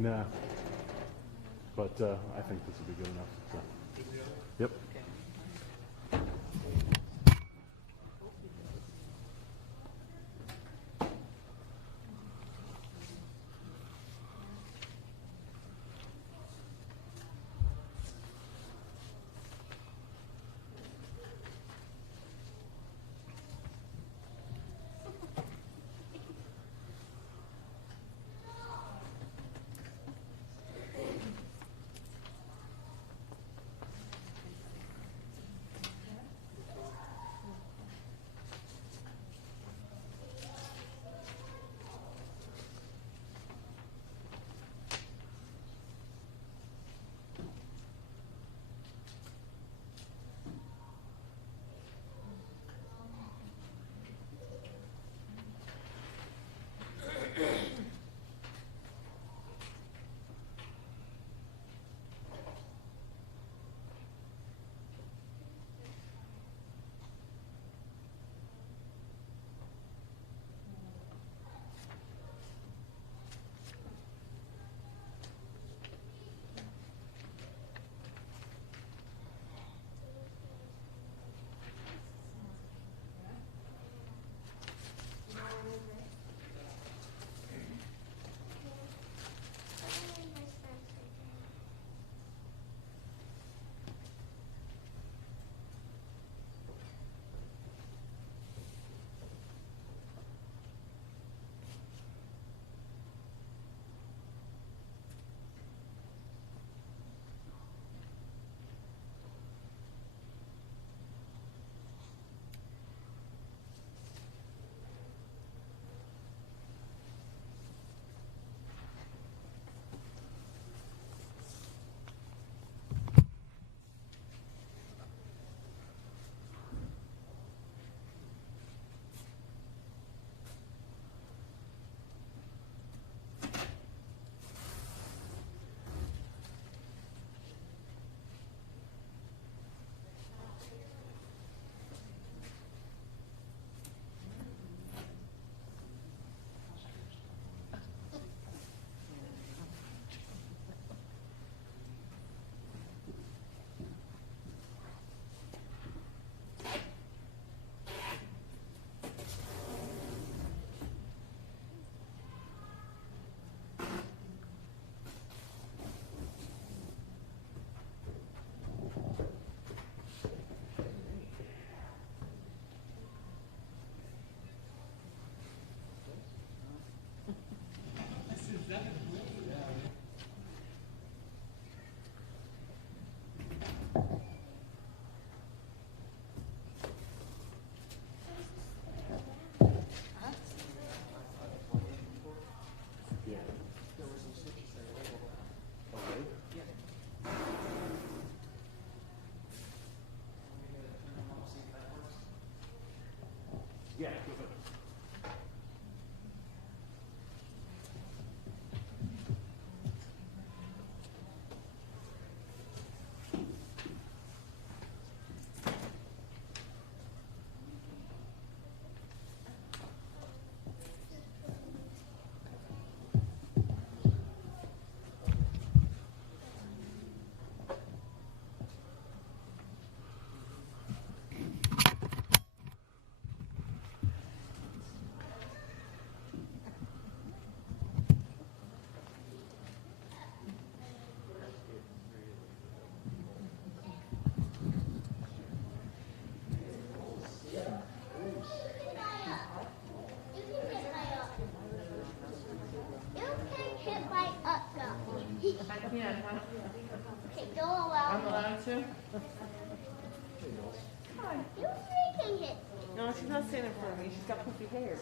Nah. But I think this will be good enough. So. Yep. Yeah, go ahead. Okay, go allow. I'm allowed to? Hi. You can hit. No, she's not standing for me. She's got poofy hair.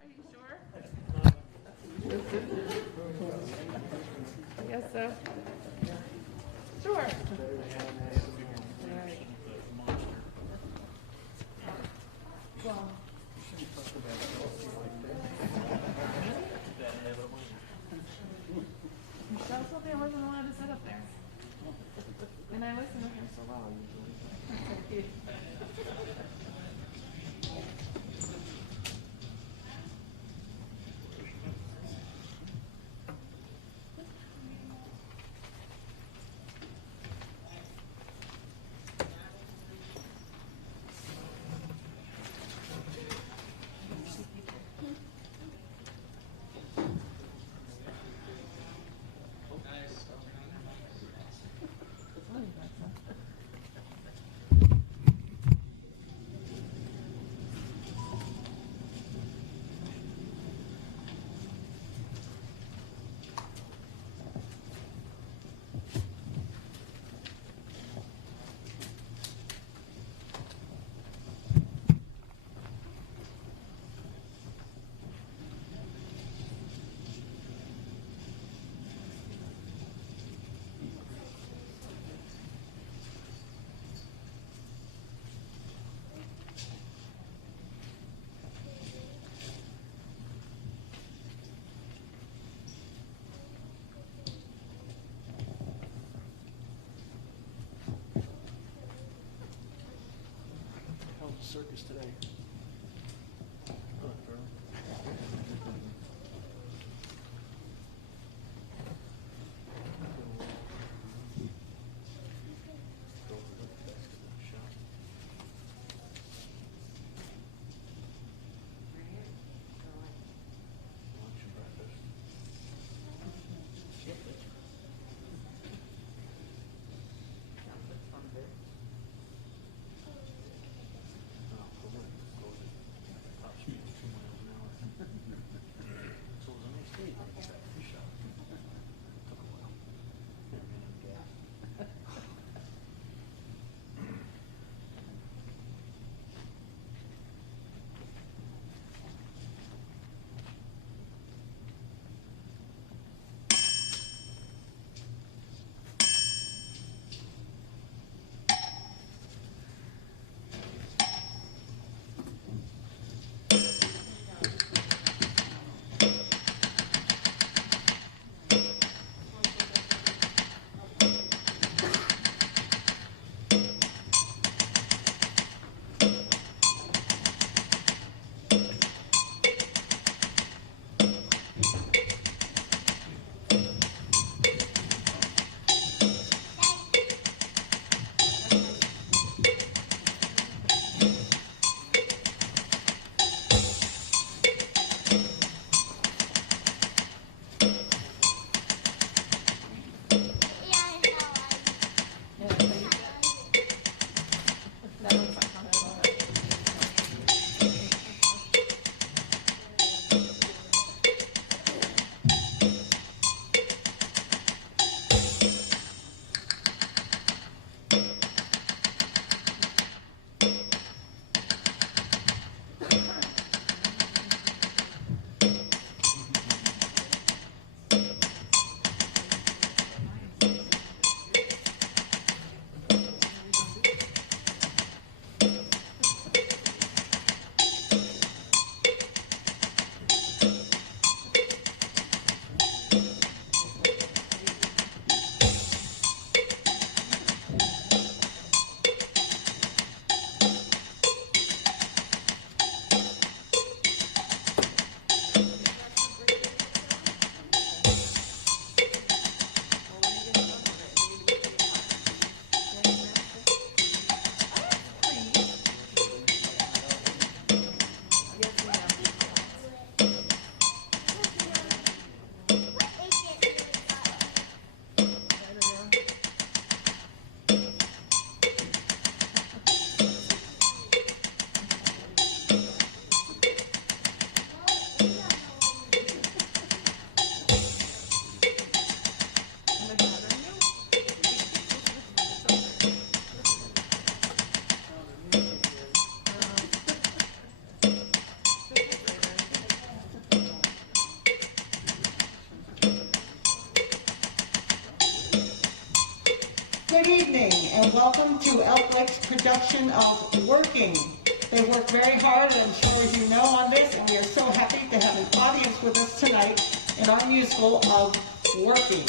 Are you sure? I guess so. Sure. All right. doesn't want to sit up there. And I listen to her so well usually. How's the circus today? Good, girl. Go over to the desk in the shop. Lunch and breakfast. Oh, for what? Goes at top speed, 2 miles an hour. So it was a nice day when I got that fish out. Took a while. Yeah, ran out of gas. Good evening and welcome to Elk Lake's production of Working. They work very hard, I'm sure you know, on this, and we are so happy to have an audience with us tonight in our musical of Working.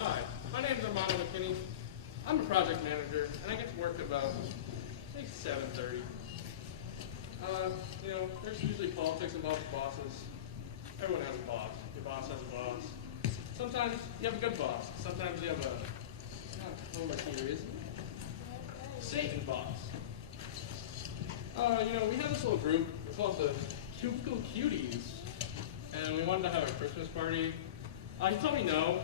Hi, my name is Armando McKinney. I'm a project manager, and I get to work about, say, 7:30. There's usually politics involved with bosses. Everyone has a boss. Your boss has a boss. Sometimes you have a good boss. Sometimes you have here is Satan boss. We have this little group. It's called the Cubicle Cuties, and we wanted to have a Christmas party. He told me no.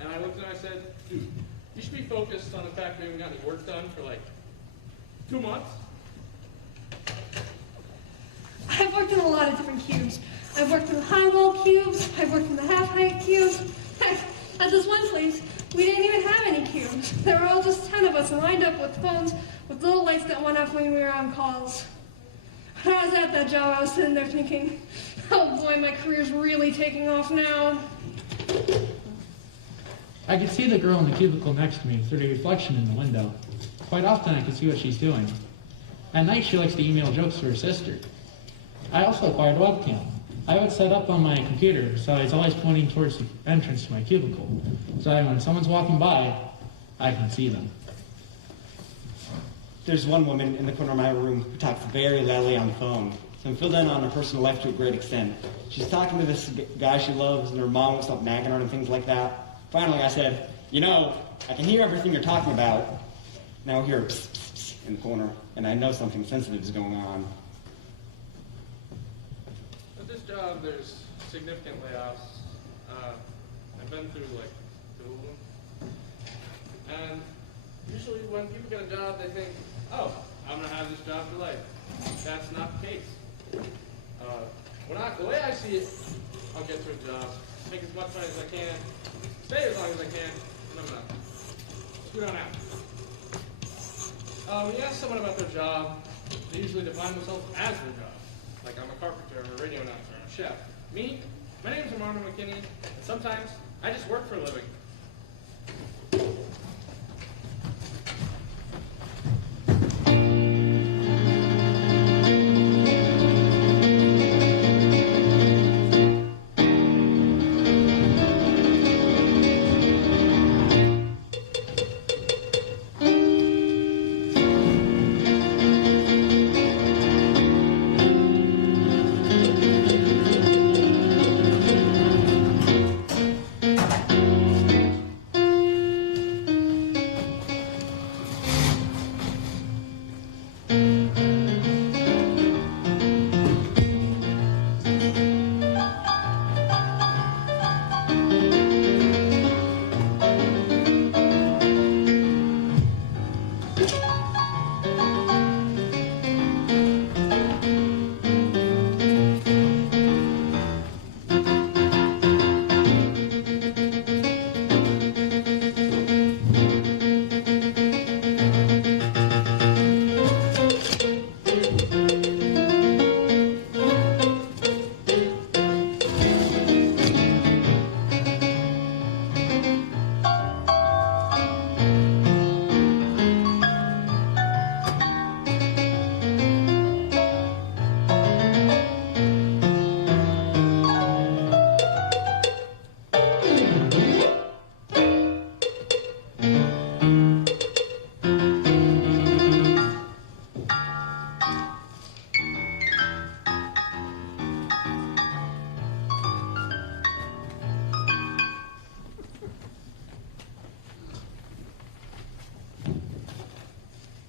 And I looked at him and I said, dude, you should be focused on the fact we haven't got any work done for like 2 months. I've worked in a lot of different cubes. I've worked in the high wall cubes. I've worked in the half height cubes. Heck, at this one place, we didn't even have any cubes. There were all just 10 of us lined up with phones with little lights that went off when we were on calls. When I was at that job, I was sitting there thinking, oh boy, my career's really taking off now. I could see the girl in the cubicle next to me through the reflection in the window. Quite often I could see what she's doing. At night she likes to email jokes to her sister. I also acquired a webcam. I have it set up on my computer so it's always pointing towards the entrance to my cubicle, so that when someone's walking by, I can see them. There's one woman in the corner of my room who talks very loudly on the phone, so I'm filled in on her personal life to a great extent. She's talking to this guy she loves, and her mom will stop nagging her and things like that. Finally, I said, I can hear everything you're talking about. Now I hear psst, psst, psst in the corner, and I know something sensitive is going on. At this job, there's significant layoffs. I've been through like 2 of them. And usually when people get a job, they think, oh, I'm going to have this job for life. That's not the case. The way I see it, I'll get to a job, make as much money as I can, stay as long as I can, and I'm done. Screw on out. When you ask someone about their job, they usually define themselves as their job. Like I'm a carpenter, I'm a radio announcer, I'm a chef. Me, my name is Armando McKinney, and sometimes I just work for a living.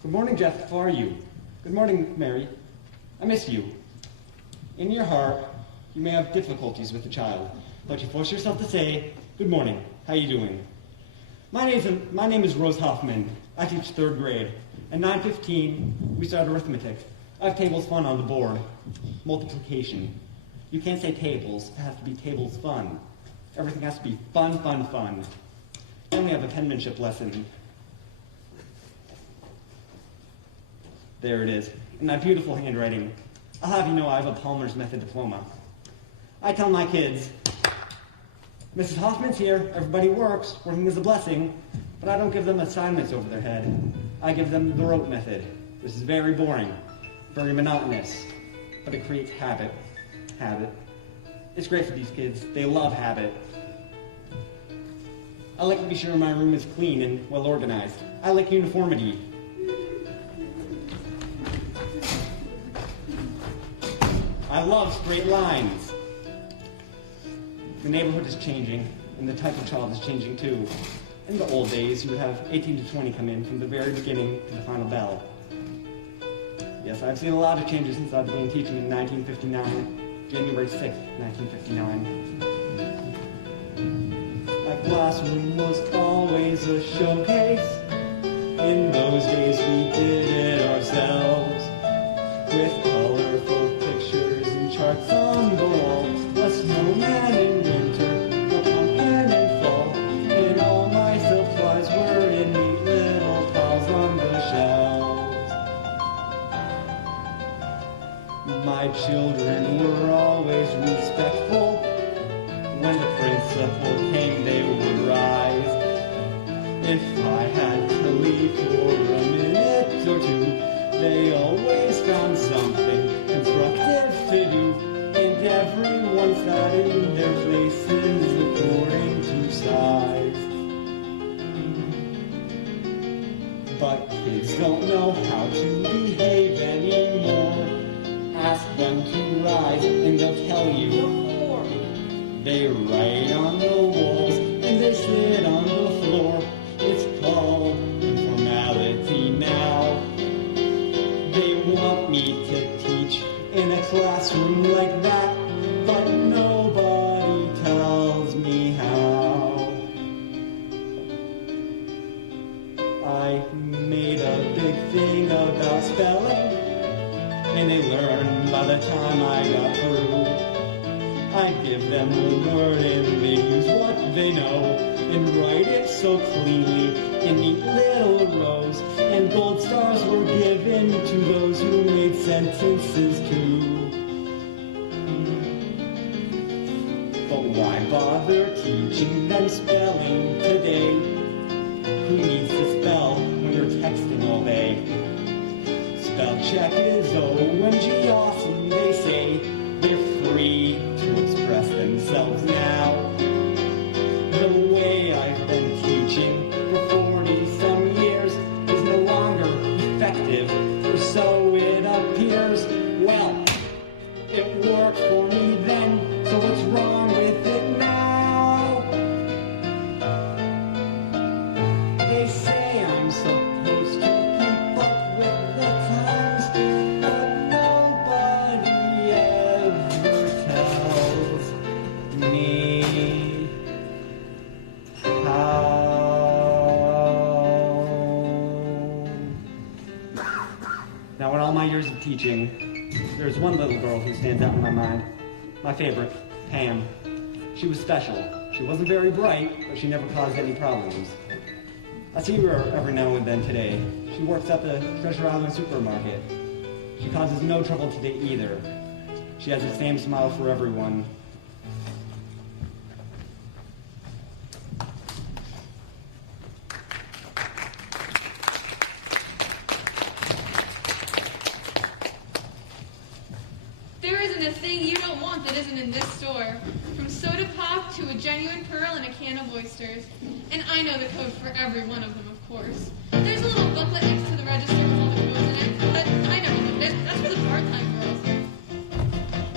Good morning, Jeff. How are you? Good morning, Mary. I miss you. In your heart, you may have difficulties with the child, but you force yourself to say, good morning, how you doing? My name is Rose Hoffman. I teach 3rd grade. At 9:15, we start arithmetic. I have tables fun on the board. Multiplication. You can't say tables, it has to be tables fun. Everything has to be fun, fun, fun. Then we have a penmanship lesson. There it is, in my beautiful handwriting. I'll have you know I have a Palmer's Method diploma. I tell my kids, Mrs. Hoffman's here, everybody works, working is a blessing, but I don't give them assignments over their head. I give them the rote method. This is very boring, very monotonous, but it creates habit. Habit. It's great for these kids. They love habit. I like to be sure my room is clean and well organized. I like uniformity. I love straight lines. The neighborhood is changing, and the type of child is changing too. In the old days, you would have 18 to 20 come in from the very beginning to the final bell. Yes, I've seen a lot of changes since I began teaching in 1959, January 6th, 1959. My classroom was always a showcase. In those days, we did it ourselves, with colorful pictures and charts on the walls. A snowman in winter, a pumpkin in fall, and all my supplies were in neat little piles on the shelves. My children were always respectful. When the principal came, they would rise. If I had to leave for a minute or two, they always found something constructive to do, and everyone sat in their places according to size. But kids don't know how to behave anymore. Ask them to rise and they'll tell you. They write on the walls and they sit on the floor. It's called informality now. They want me to teach in a classroom like that, but nobody tells me how. I made a big thing about spelling, and they learned by the time I got through. I give them a word and they use what they know and write it so cleanly in neat little rows, and gold stars were given to those who made sentences too. But why bother teaching them spelling today? Who needs to spell when you're texting all day? Spell check is OMG awesome, they say. They're free to express themselves now. The way I've been teaching for 40-some years is no longer effective, or so it appears. Well, it worked for me then, so what's wrong with it now? They say I'm supposed to keep up with the times, but nobody ever tells me how. Now, in all my years of teaching, there's one little girl who stands out in my mind. My favorite, Pam. She was special. She wasn't very bright, but she never caused any problems. I see her every now and then today. She works at the Treasure Island supermarket. She causes no trouble today either. She has the same smile for everyone. There isn't a thing you don't want that isn't in this store. From soda pop to a genuine pearl and a can of oysters. And I know the code for every one of them, of course. There's a little booklet next to the register with all the codes in it, but I never looked at it. That's for the part-time girls.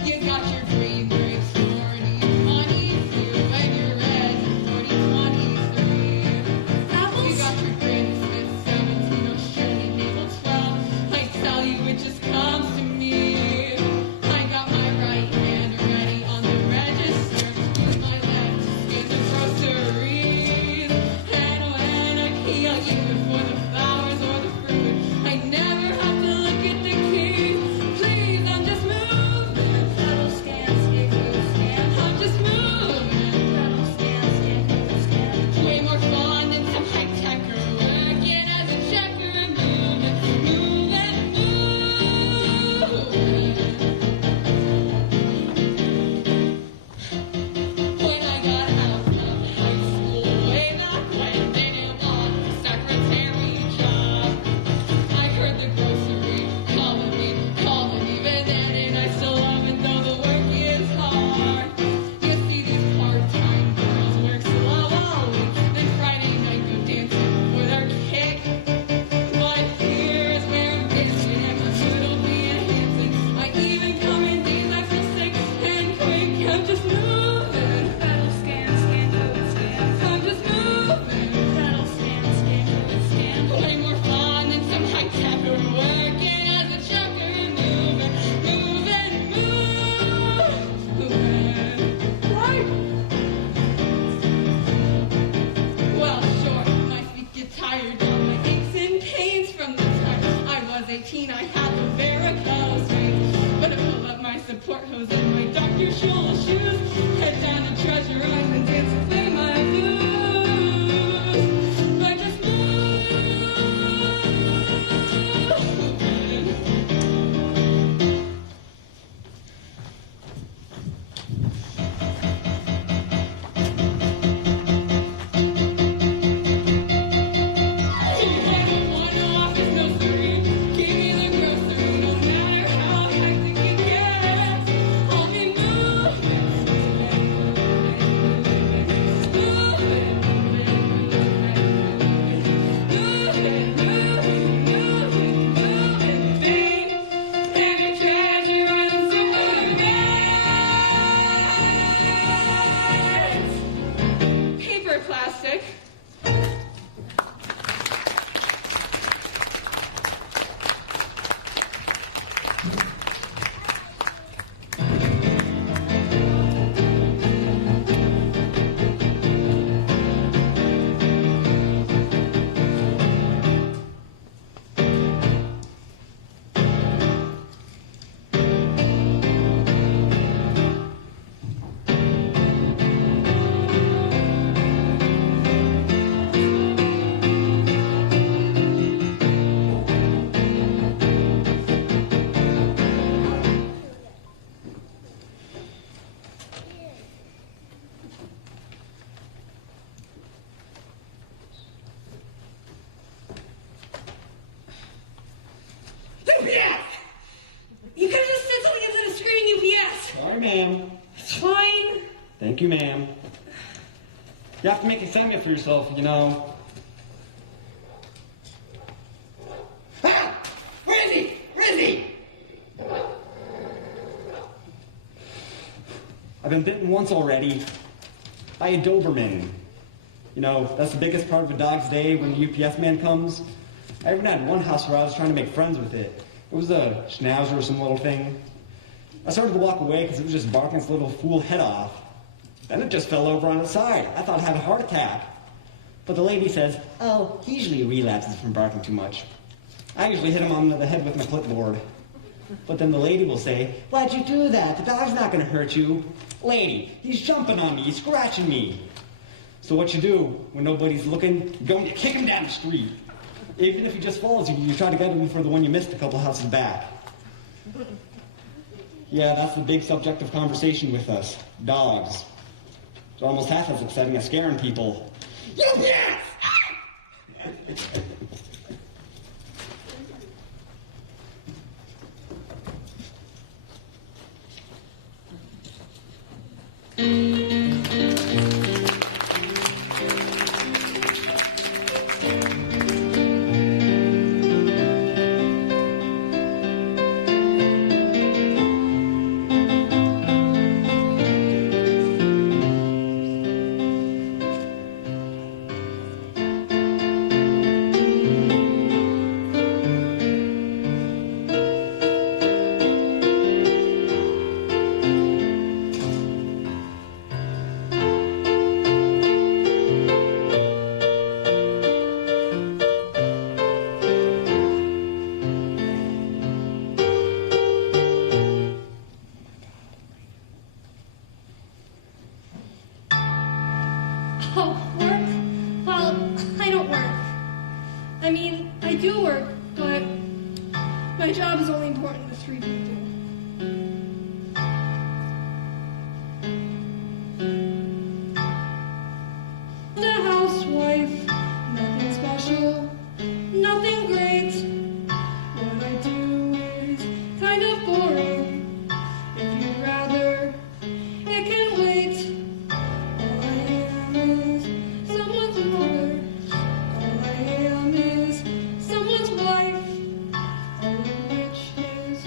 You got your green grapes, 40-22, and your reds, 40-23. Apples? You got your Granny Smith, 17, oh, Shirley Mabel, I'm just moving. That'll scan, scan, code, scan. I'm just moving. That'll scan, scan, code, scan. Way more fun than some high-techer working as a checker. Moving, moving, moving. Right. Well, sure, my feet get tired on my aches and pains from the time I was 18. I had the varicose veins, but I pull up my support hose and my Dr. Scholl shoes, head down to Treasure Island, dance and play my blues. I just paper plastic. UPS! You could have just said something instead of screaming UPS. Sorry, ma'am. It's fine. Thank you, ma'am. You have to make a segment for yourself, you know. Ah! Where is he? Where is he? I've been bitten once already by a Doberman. You know, that's the biggest part of a dog's day when the UPS man comes. I even had one house where I was trying to make friends with it. It was a schnauzer or some little thing. I started to walk away because it was just barking its little fool head off. Then it just fell over on its side. I thought it had a heart attack. But the lady says, oh, he usually relapses from barking too much. I usually hit him on the head with my clipboard. But then the lady will say, why'd you do that? The dog's not going to hurt you. Lady, he's jumping on me. He's scratching me. So what you do when nobody's looking, you go and you kick him down the street. Even if he just follows you, you try to get him for the one you missed a couple houses back. Yeah, that's the big subject of conversation with us. Dogs. It's almost half as upsetting as scaring people. Yes! Oh, work? Well, I don't work. I mean, I do work, but my job is only important to 3 people. The housewife, nothing special, nothing great. What I do is kind of boring. If you'd rather, it can wait. All I am is someone's mother. All I am is someone's wife. All of which is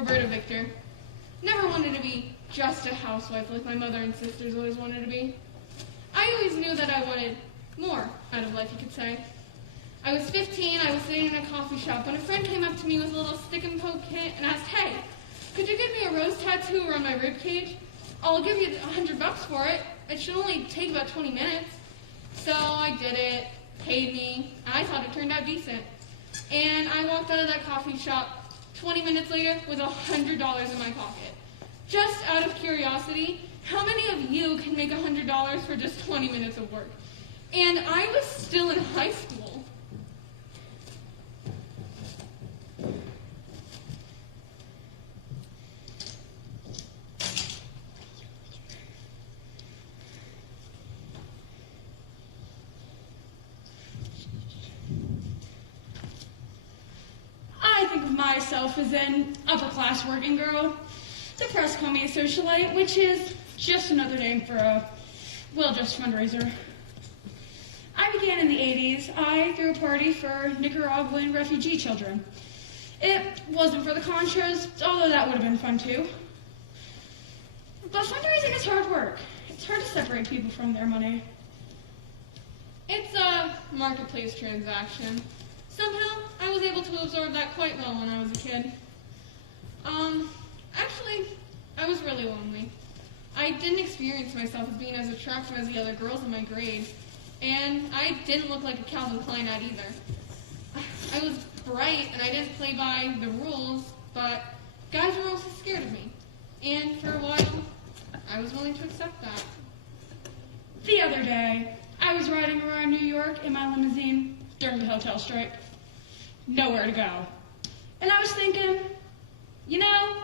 Roberta Victor. Never wanted to be just a housewife like my mother and sisters always wanted to be. I always knew that I wanted more out of life, you could say. I was 15, I was sitting in a coffee shop when a friend came up to me with a little stick and poke kit and asked, "Hey, could you give me a rose tattoo around my rib cage? I'll give you $100 for it. It should only take about 20 minutes. So I did it, paid me. I thought it turned out decent. And I walked out of that coffee shop 20 minutes later with $100 in my pocket. Just out of curiosity, how many of you can make $100 for just 20 minutes of work? And I was still in high school. I think of myself as an upper-class working girl. The press call me a socialite, which is just another name for a well-dressed fundraiser. I began in the 80s. I threw a party for Nicaraguan refugee children. It wasn't for the Contras, although that would have been fun too. But fundraising is hard work. It's hard to separate people from their money. It's a marketplace transaction. Somehow, I was able to absorb that quite well when I was a kid. Actually, I was really lonely. I didn't experience myself as being as attractive as the other girls in my grade, and I didn't look like a Calvin Klein ad either. I was bright, and I didn't play by the rules, but guys were also scared of me. And for a while, I was willing to accept that. The other day, I was riding around New York in my limousine during the hotel strike. Nowhere to go. And I was thinking, you know,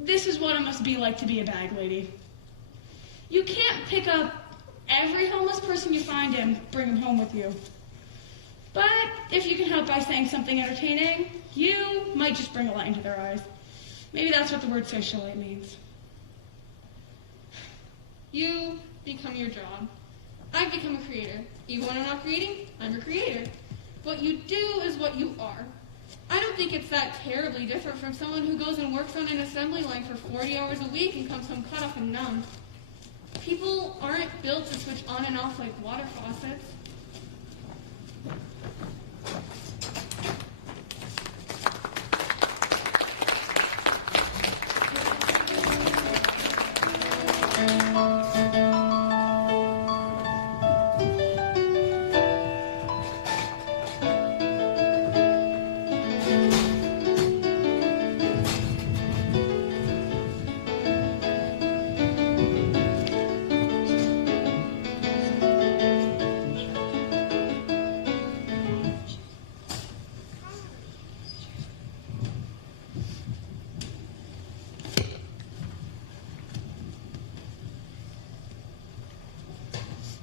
this is what it must be like to be a bag lady. You can't pick up every homeless person you find and bring them home with you. But if you can help by saying something entertaining, you might just bring a light into their eyes. Maybe that's what the word socialite means. You become your job. I've become a creator. Even when I'm not creating, I'm a creator. What you do is what you are. I don't think it's that terribly different from someone who goes and works on an assembly line for 40 hours a week and comes home cut off and numb. People aren't built to switch on and off like water faucets.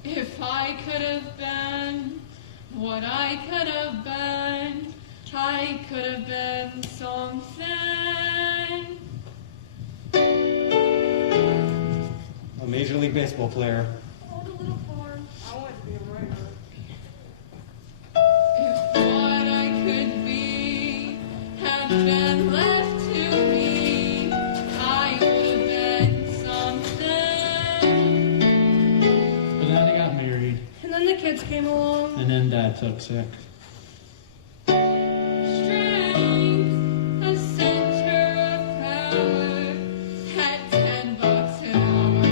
If I could have been what I could have been, I could have been something. A Major League Baseball player. Oh, the little farm. I wanted to be a writer. If what I could be had been left to me, I would have been something. But then they got married, And then the kids came along. and then Dad took sick. Strength, a center of power, at $10 an hour.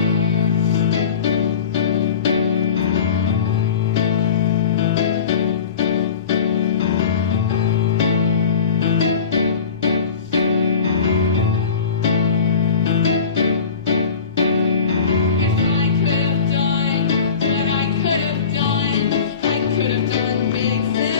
If I could have done what I could have done, I could have done big things.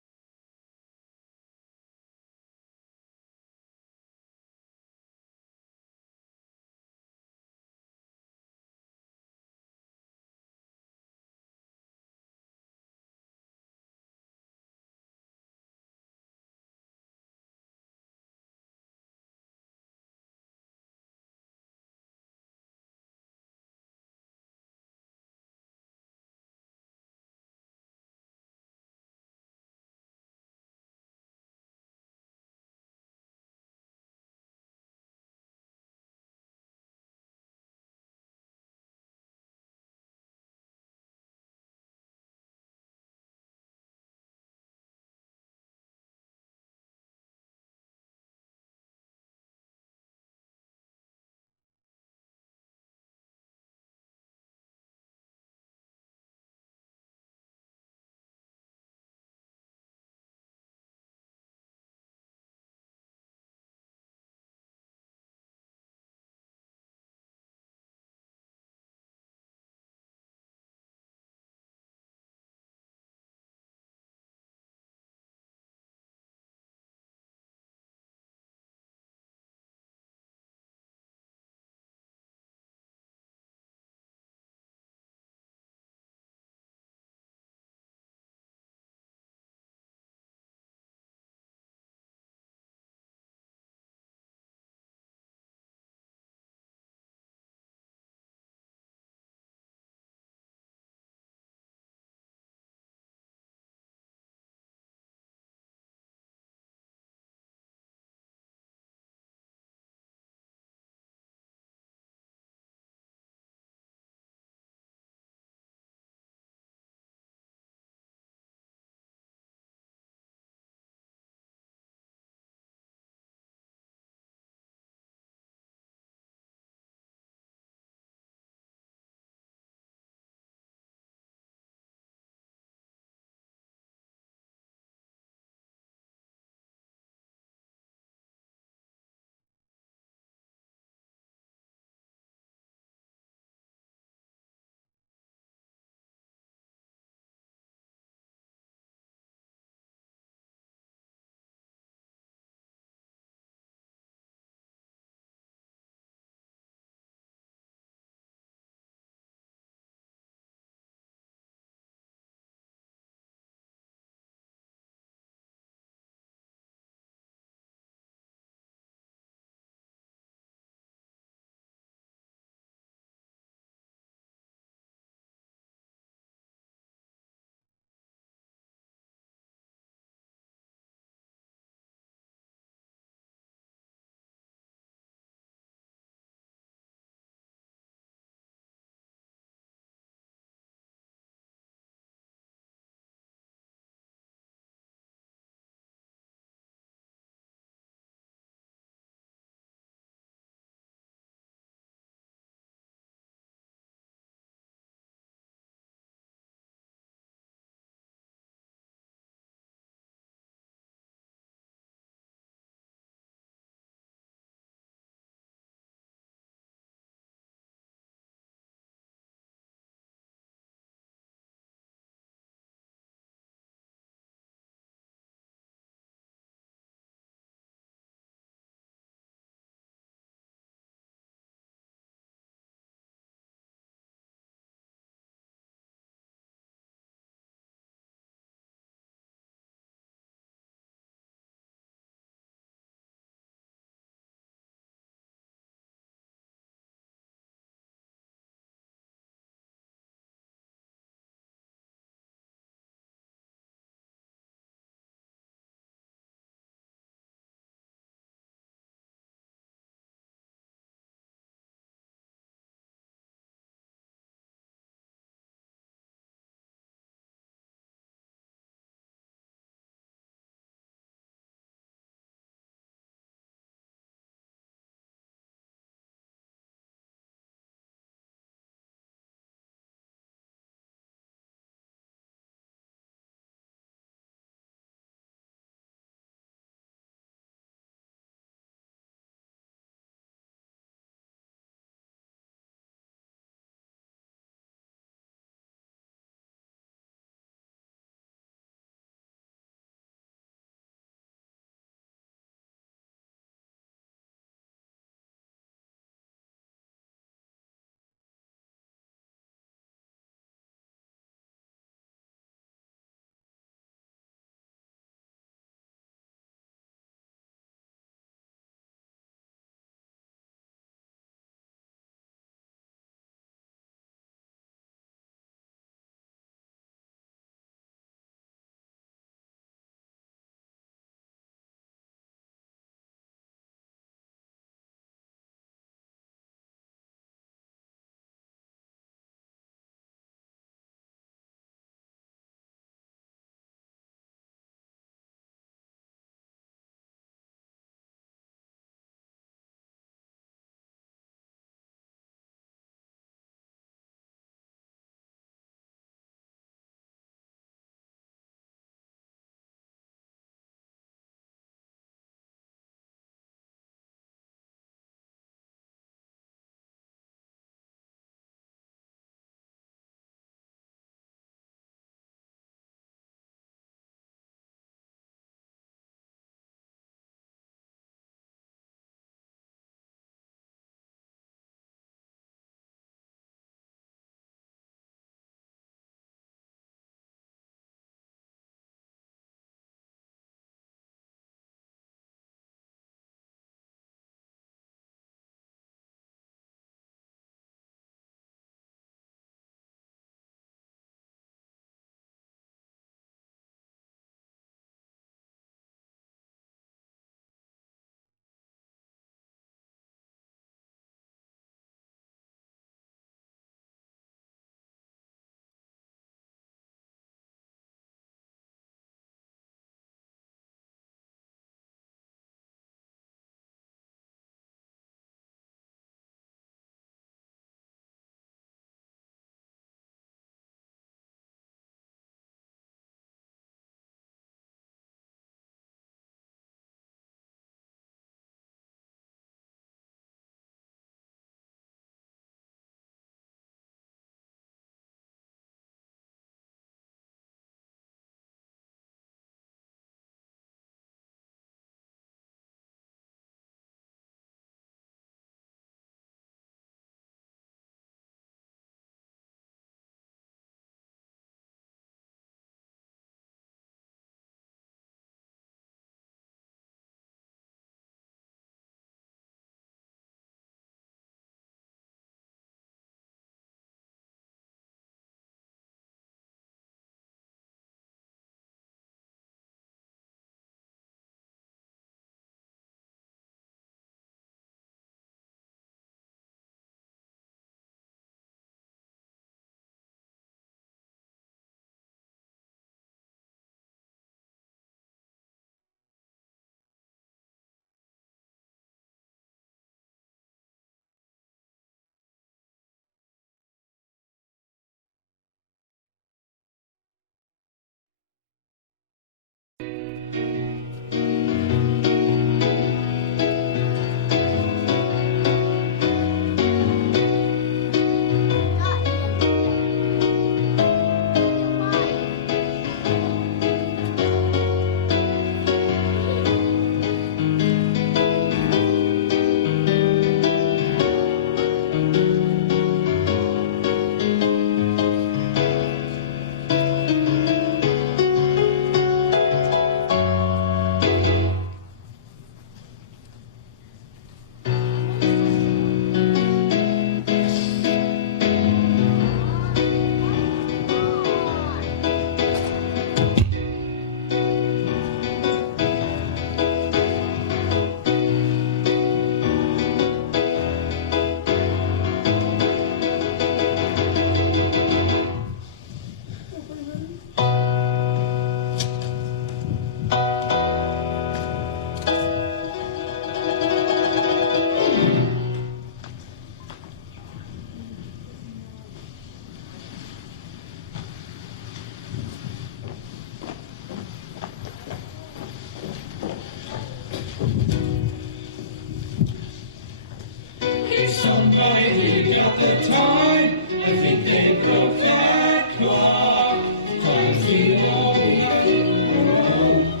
about the time. I think they broke that clock. Time's the only thing.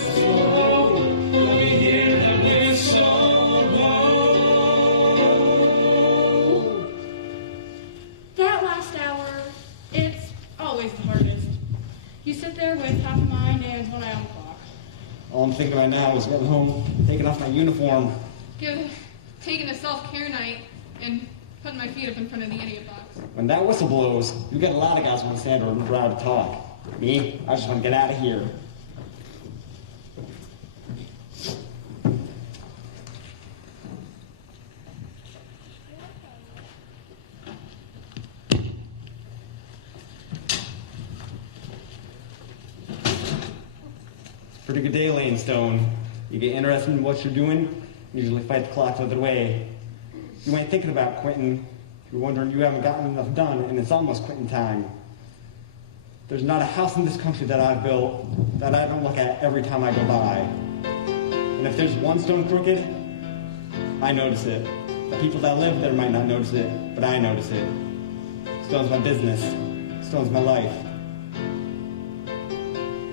So let me hear that whistle blow. That last hour, it's always the hardest. You sit there with half a mind and one eye on the clock. All I'm thinking right now is getting home, taking off my uniform. Taking a self-care night and putting my feet up in front of the idiot box. When that whistle blows, you get a lot of guys who want to stand around to talk. Me, I just want to get out of here. Pretty good day, Lane Stone. You get interested in what you're doing, usually fight the clock the other way. You ain't thinking about quitting. You're wondering you haven't gotten enough done, and it's almost quitting time. There's not a house in this country that I've built that I don't look at every time I go by. And if there's one stone crooked, I notice it. The people that live there might not notice it, but I notice it. Stone's my business. Stone's my life.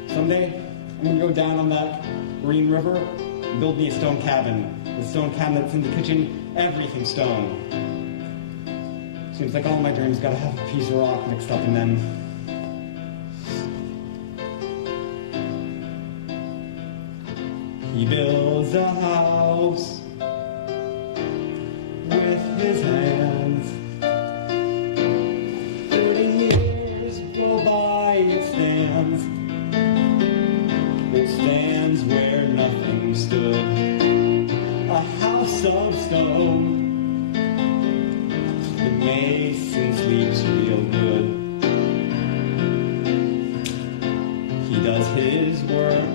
Someday, I'm gonna go down on that Green River and build me a stone cabin with stone cabinets in the kitchen, everything stone. Seems like all my dreams gotta have a piece of rock mixed up in them. He builds a house with his hands. 30 years go by, it stands. It stands where nothing stood. A house of stone. The mason sleeps real good. He does his work.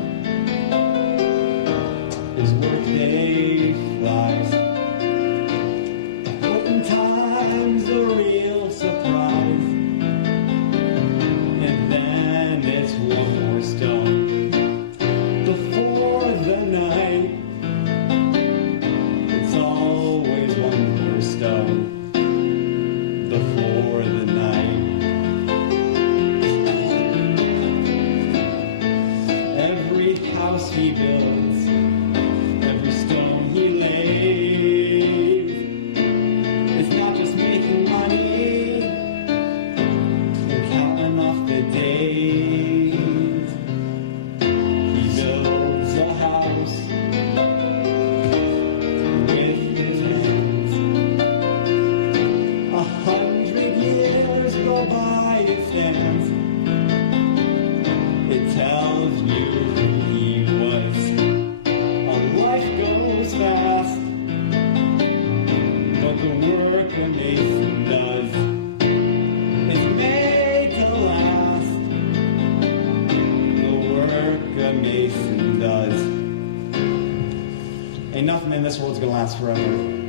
His workday flies. Quitting time's a real surprise. And then it's one more stone. Before the night, it's always one more stone. Before the night, every house he builds, every stone he lays, it's not just making money and counting off the days. He builds a house with his hands. 100 years go by, it stands. It tells you who he was. Life goes fast, but the work a mason does is made to last. The work a mason does. Ain't nothing in this world's gonna last forever,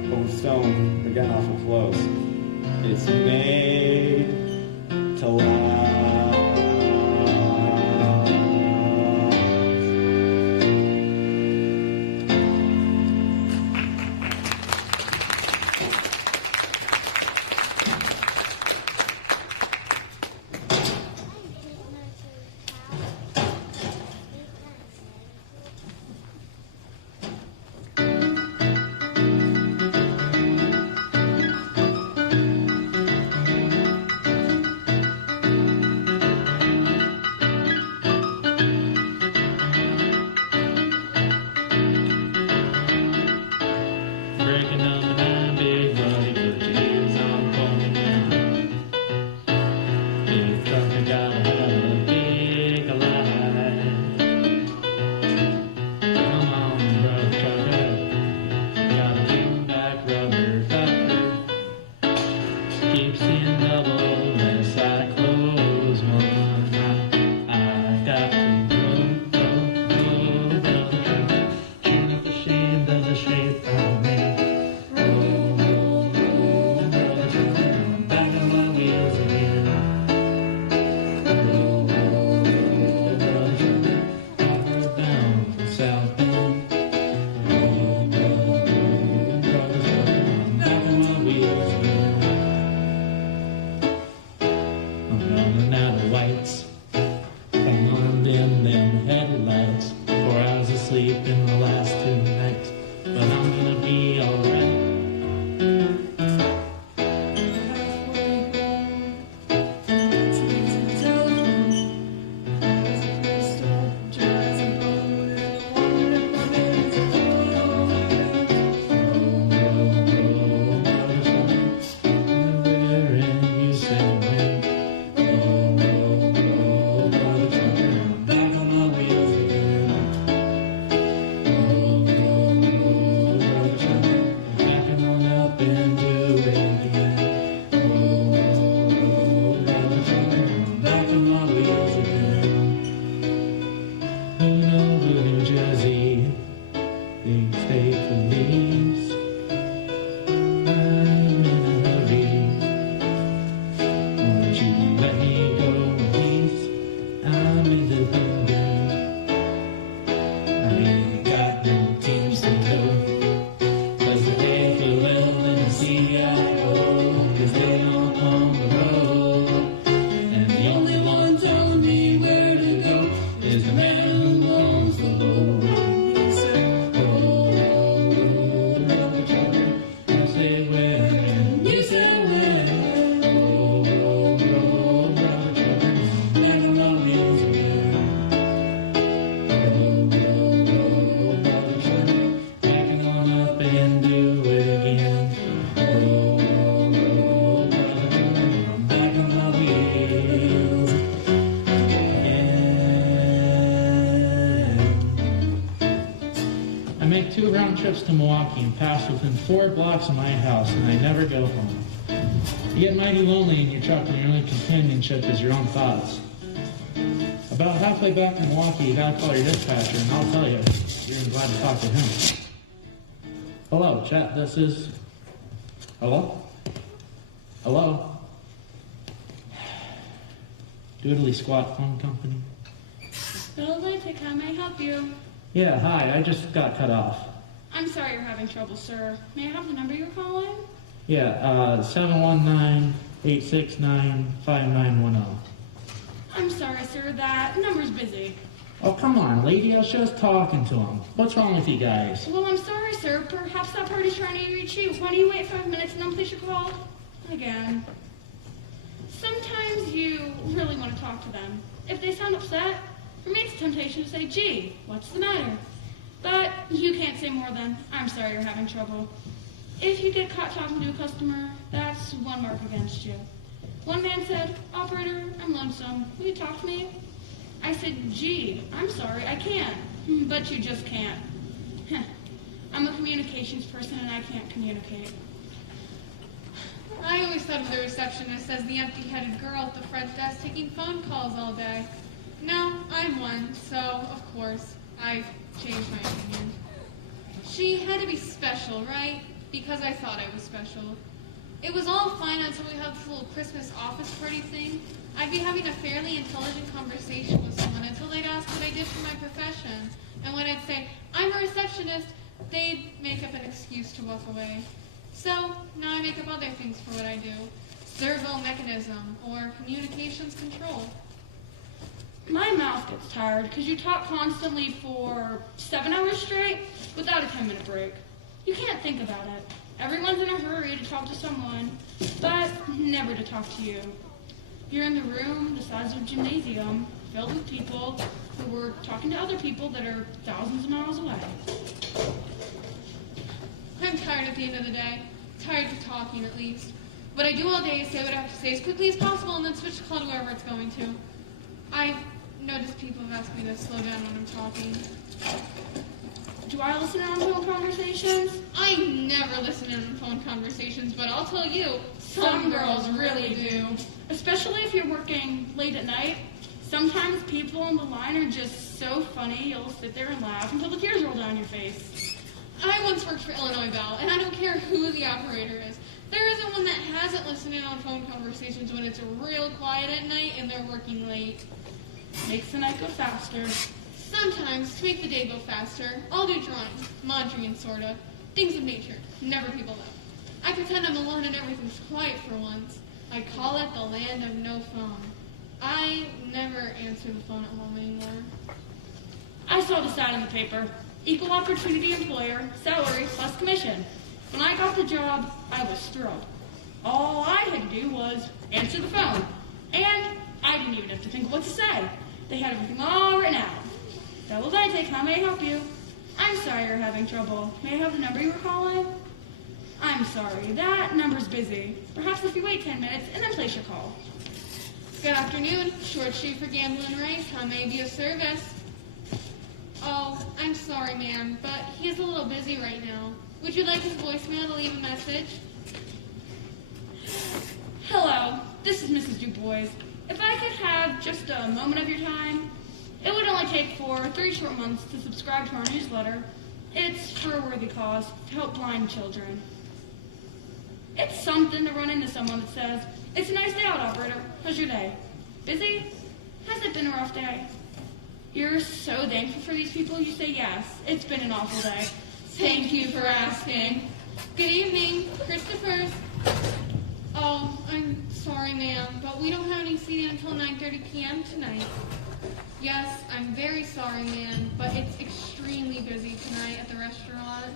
but with stone, they're getting awful close. It's made to last. Breaking up the night, big buddy, put your ears on phone. Big trucker gotta have a big life. Come on, brother trucker, gotta do back rubber ducker. Keep seeing double as I close one eye. I've got to go, brother trucker. Sure enough, the shade does a shape on me. stay please. I'm in a hurry. Won't you let me go in peace? I'm really hungry. I ain't got no teams to go. 'Cause the AFL and the CIO, 'cause they all on the road. And the only one telling me where to go is the man who owns the load. He said, oh, brother Trevor, I say where, and you say where. Oh, brother Trevor, I don't know means where. Oh, brother Trevor, backing on up and do it again. Oh, brother Trevor, I'm back on my wheels. I make 2 round trips to Milwaukee and pass within 4 blocks of my house, and I never go home. You get mighty lonely in your truck when your only companionship is your own thoughts. About halfway back to Milwaukee, you gotta call your dispatcher, and I'll tell you, you're glad to talk to him. Hello, chat, this is... Hello? Hello? Doodly Squat Phone Company? Bill Atlantic, how may I help you? Yeah, hi, I just got cut off. I'm sorry you're having trouble, sir. May I have the number you're calling? Yeah, 719-869-5910. I'm sorry, sir. That number's busy. Oh, come on, lady, I was just talking to him. What's wrong with you guys? Well, I'm sorry, sir. Perhaps that party's trying to reach you. Why don't you wait 5 minutes and then place your call? Again. Sometimes you really want to talk to them. If they sound upset, for me it's a temptation to say, gee, what's the matter? But you can't say more than, I'm sorry you're having trouble. If you get caught talking to a customer, that's one mark against you. One man said, operator, I'm lonesome. Will you talk to me? I said, gee, I'm sorry, I can't. But you just can't. I'm a communications person and I can't communicate. I always thought of the receptionist as the empty-headed girl at the front desk taking phone calls all day. Now I'm one, so of course I changed my opinion. She had to be special, right? Because I thought I was special. It was all fine until we had this little Christmas office party thing. I'd be having a fairly intelligent conversation with someone until they'd ask what I did for my profession. And when I'd say, I'm a receptionist, they'd make up an excuse to walk away. So now I make up other things for what I do. Servo mechanism or communications control. My mouth gets tired because you talk constantly for 7 hours straight without a 10-minute break. You can't think about it. Everyone's in a hurry to talk to someone, but never to talk to you. You're in the room the size of a gymnasium, filled with people who were talking to other people that are thousands of miles away. I'm tired at the end of the day. Tired of talking, at least. What I do all day is say what I have to say as quickly as possible and then switch the call to wherever it's going to. I've noticed people have asked me to slow down when I'm talking. Do I listen in on phone conversations? I never listen in on phone conversations, but I'll tell you, some girls really do. Especially if you're working late at night. Sometimes people on the line are just so funny, you'll sit there and laugh until the tears roll down your face. I once worked for Illinois Bell, and I don't care who the operator is. There isn't one that hasn't listened in on phone conversations when it's real quiet at night and they're working late. Makes the night go faster. Sometimes, to make the day go faster, I'll do drawings, monitoring, sort of. Things of nature, never people know. I pretend I'm alone and everything's quiet for once. I call it the land of no phone. I never answer the phone at home anymore. I saw this ad in the paper. Equal opportunity employer, salary plus commission. When I got the job, I was thrilled. All I had to do was answer the phone. And I didn't even have to think what to say. They had everything all written out. Fellows I take, how may I help you? I'm sorry you're having trouble. May I have the number you were calling? I'm sorry, that number's busy. Perhaps if you wait 10 minutes and then place your call. Good afternoon. Short Street for Gambling Rice. How may I be of service? Oh, I'm sorry, ma'am, but he's a little busy right now. Would you like his voicemail to leave a message? Hello, this is Mrs. DuBois. If I could have just a moment of your time, it would only take for 3 short months to subscribe to our newsletter. It's for a worthy cause, to help blind children. It's something to run into someone that says, "It's a nice day out, operator. How's your day? Busy? Has it been a rough day?" You're so thankful for these people, you say, "Yes, it's been an awful day." Thank you for asking. Good evening, Christopher's. Oh, I'm sorry, ma'am, but we don't have any seating until 9:30 p.m. tonight. Yes, I'm very sorry, ma'am, but it's extremely busy tonight at the restaurant.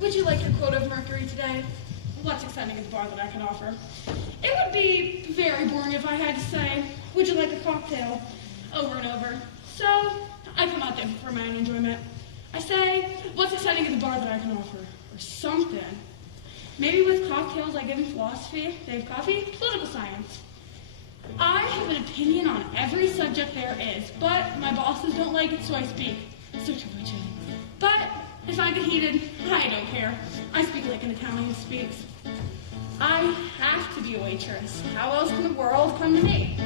Would you like your quota of mercury today? What's exciting at the bar that I can offer? It would be very boring if I had to say, "Would you like a cocktail?" over and over. So I come out there for my own enjoyment. I say, "What's exciting at the bar that I can offer?" or something. Maybe with cocktails I give them philosophy, they have coffee, political science. I have an opinion on every subject there is, but my bosses don't like it, so I speak. So twitching. But if I get heated, I don't care. I speak like an Italian speaks. I have to be a waitress. How else can the world come to me?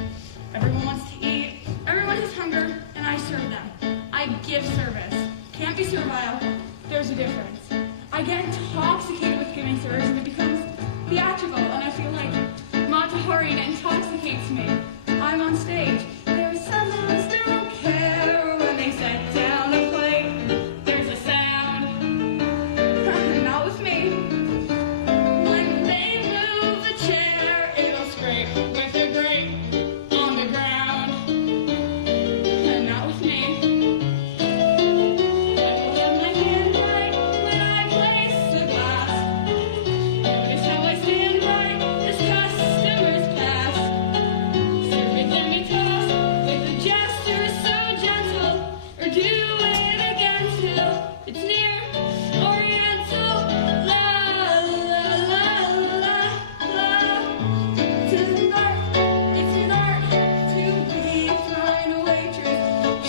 Everyone wants to eat, everyone has hunger, and I serve them. I give service. Can't be servile. There's a difference. I get intoxicated with giving service, and it becomes theatrical, and I feel like Mata Hari, and it intoxicates me. I'm on stage. There's some of us that don't care when they set down a plate. There's a sound. Not with me. When they move the chair, it'll scrape with their grate on the ground. Not with me. I will let my hand right when I place the glass. Notice how I stand right as customers pass. Serving them me toss with a gesture so gentle, or do it again till it's near oriental. La la la la la. It's an art to be a fine waitress,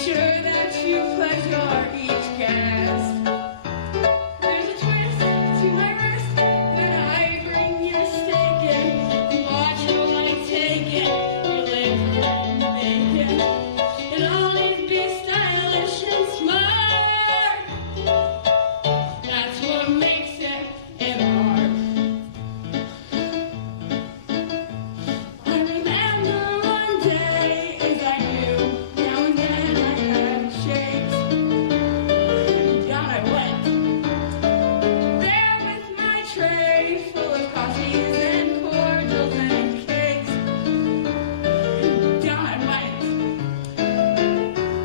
sure that you pleasure each guest. There's a twist to my wrist when I bring your steak in. Watch how I take it, deliver and make it. It'll always be stylish and smart. That's what makes it an art. I remember one day as I do, now and then I had shakes. Down I went, there with my tray full of coffees and cordials and cakes. Down I went,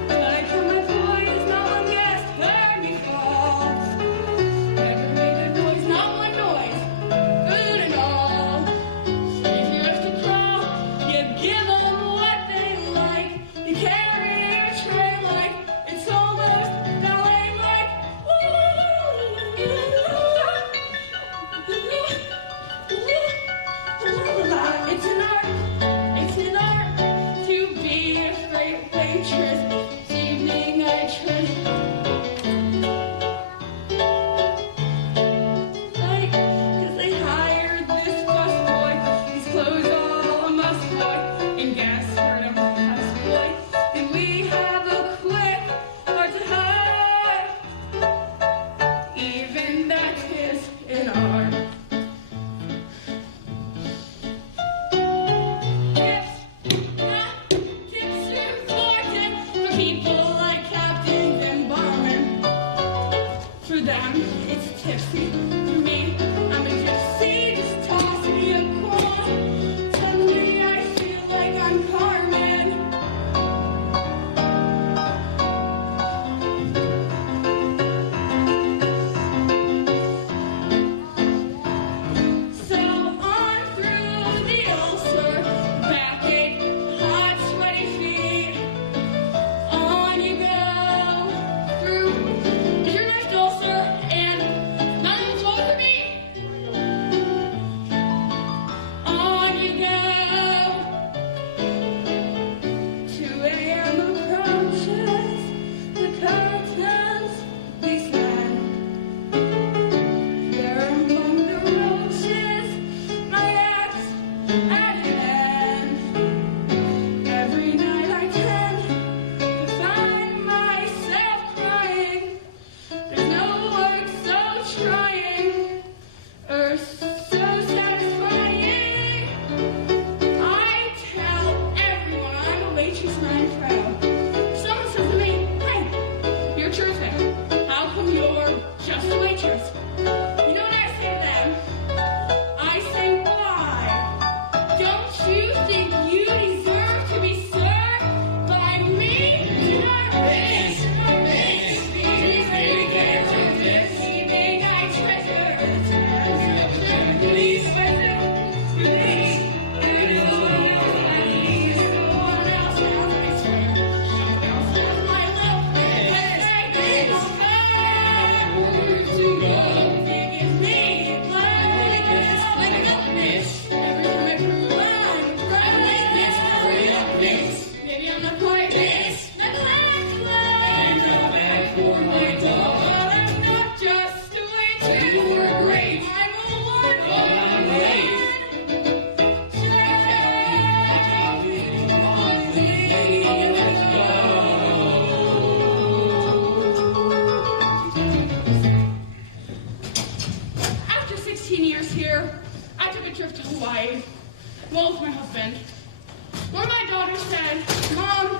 like my voice, no one guessed where me falls. Aggravated voice, not one noise, food and all. If you have to crawl, you give them what they like. You carry your tray like it's almost ballet-like. It's an art to be a great waitress. This evening I treasure. Like, 'cause they hired this busboy, his clothes all a must-boy, and gas for him houseboy. Then we have a quick heart to heart. Even that is an art. Tips important for people like captains and barmen. For them, it's tipsy. For me, I'm a gypsy. Just toss me a coin. Suddenly I feel like I'm Carmen. well, with my husband. One of my daughters said, Mom,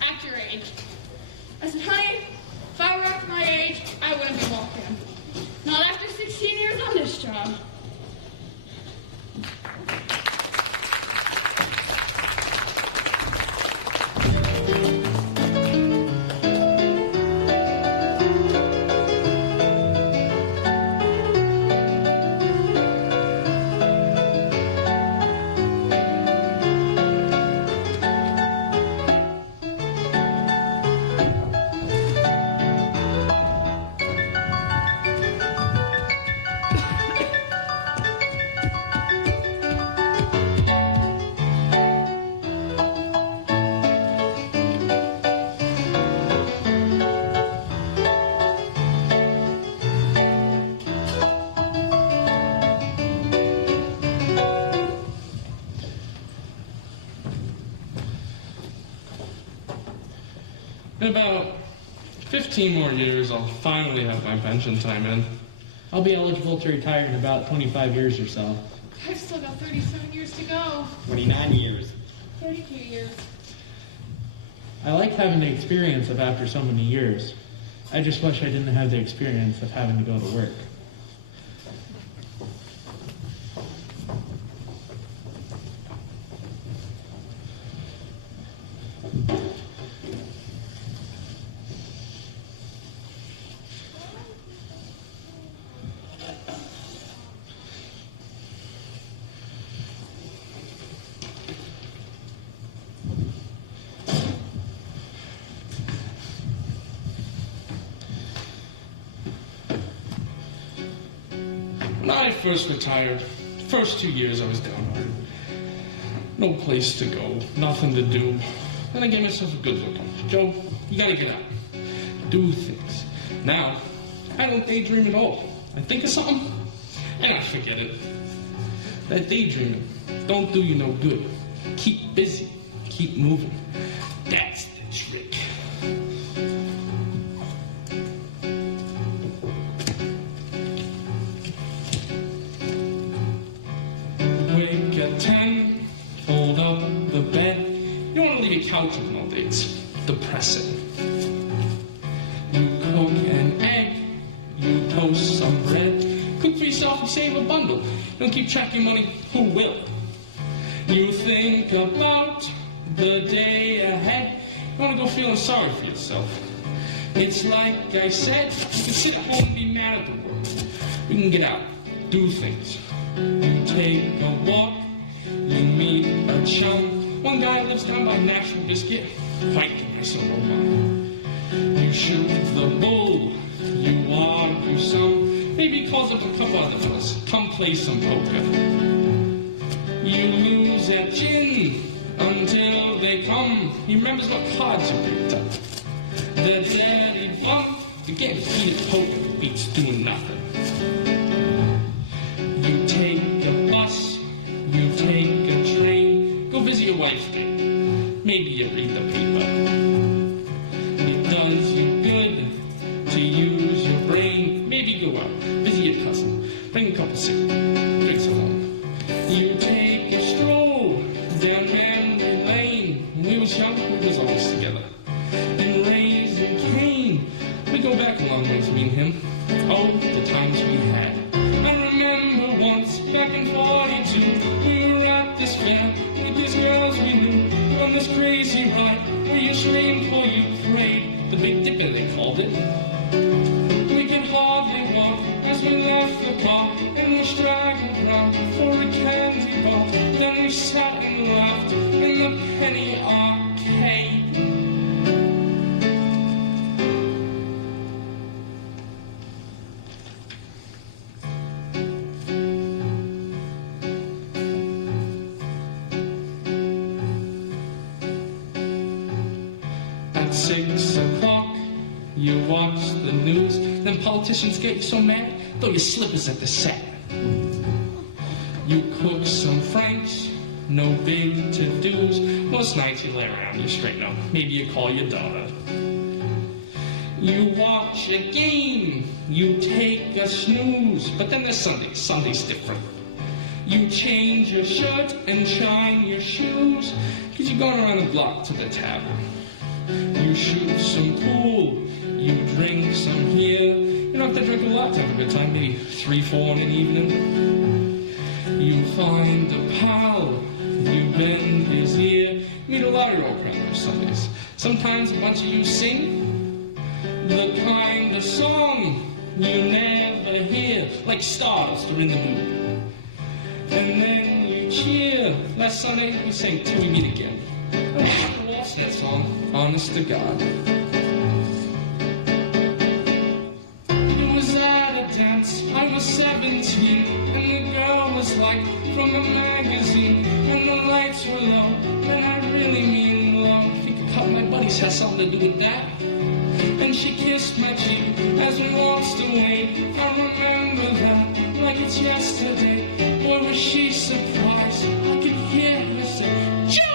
act your age. I said, honey, if I were act my age, I wouldn't be walking. Not after 16 years on this job. In about 15 more years, I'll finally have my pension time in. I'll be eligible to retire in about 25 years or so. I've still got 37 years to go. 29 years. 32 years. I like having the experience of after so many years. I just wish I didn't have the experience of having to go to work. When I first retired, the first 2 years I was downhearted. No place to go, nothing to do. Then I gave myself a good look. Joe, you gotta get out. Do things. Now, I don't daydream at all. I think of something, and I forget it. That daydreaming don't do you no good. Keep busy. Keep moving. That's the trick. Wake at 10, fold up the bed. You don't want to leave your couch open all day. It's depressing. You cook an egg, you toast some bread. Cook for yourself and save a bundle. Don't keep track of your money, who will? You think about the day ahead. You want to go feeling sorry for yourself. It's like I said, you can sit at home and be mad at the world. You can get out, do things. You take a walk, you meet a chum. One guy lives down by National Biscuit, quite a nice aroma. You shoot the bull, you argue some. Maybe he calls up a couple other fellas, come play some poker. You lose at gin until they come. He remembers what cards you picked up. The daddy bump, you get beat at poker, beats doing nothing. You take a bus, you take a train, go visit your wife again. Maybe you read the paper. It does you good to use your brain. Maybe go out, visit your cousin, bring a couple drinks along. You take a stroll down memory lane. When we was young, we was always together. And raising Cain, we go back a long ways, me and him. Oh, the times we had. I remember once, back in 42, we were at this fair with these girls we knew. On this crazy ride, where you screamed for you prayed. The Big Dipper, they called it. We could hardly walk as we left the car, and we straggled round for a candy bar. Then we sat and laughed in the penny arcade. At 6 o'clock, you watch the news. Then politicians get so mad, throw your slippers at the set. You cook some Franks, no big to-dos. Most nights you lay around, you straighten up. Maybe you call your daughter. You watch a game, you take a snooze. But then there's Sunday. Sunday's different. You change your shirt and shine your shoes, 'cause you're going around the block to the tavern. You shoot some pool, you drink some here. You don't have to drink a lot to have a good time, maybe 3, 4 in an evening. You find a pal, you bend his ear. Meet a lot of your old friends Sundays. Sometimes a bunch of you sing the kind of song you never hear, like stars are in the moon. And then you cheer. Last Sunday we sang Till We Meet Again. I lost that song, honest to God. It was at a dance, I was 17, and the girl was like from a magazine, and the lights were low, and I really mean low. If you could cut my buddies has something to do with that. And she kissed my cheek as we waltzed away. I remember that like it's yesterday. Boy, was she surprised. I could hear her say, Joe!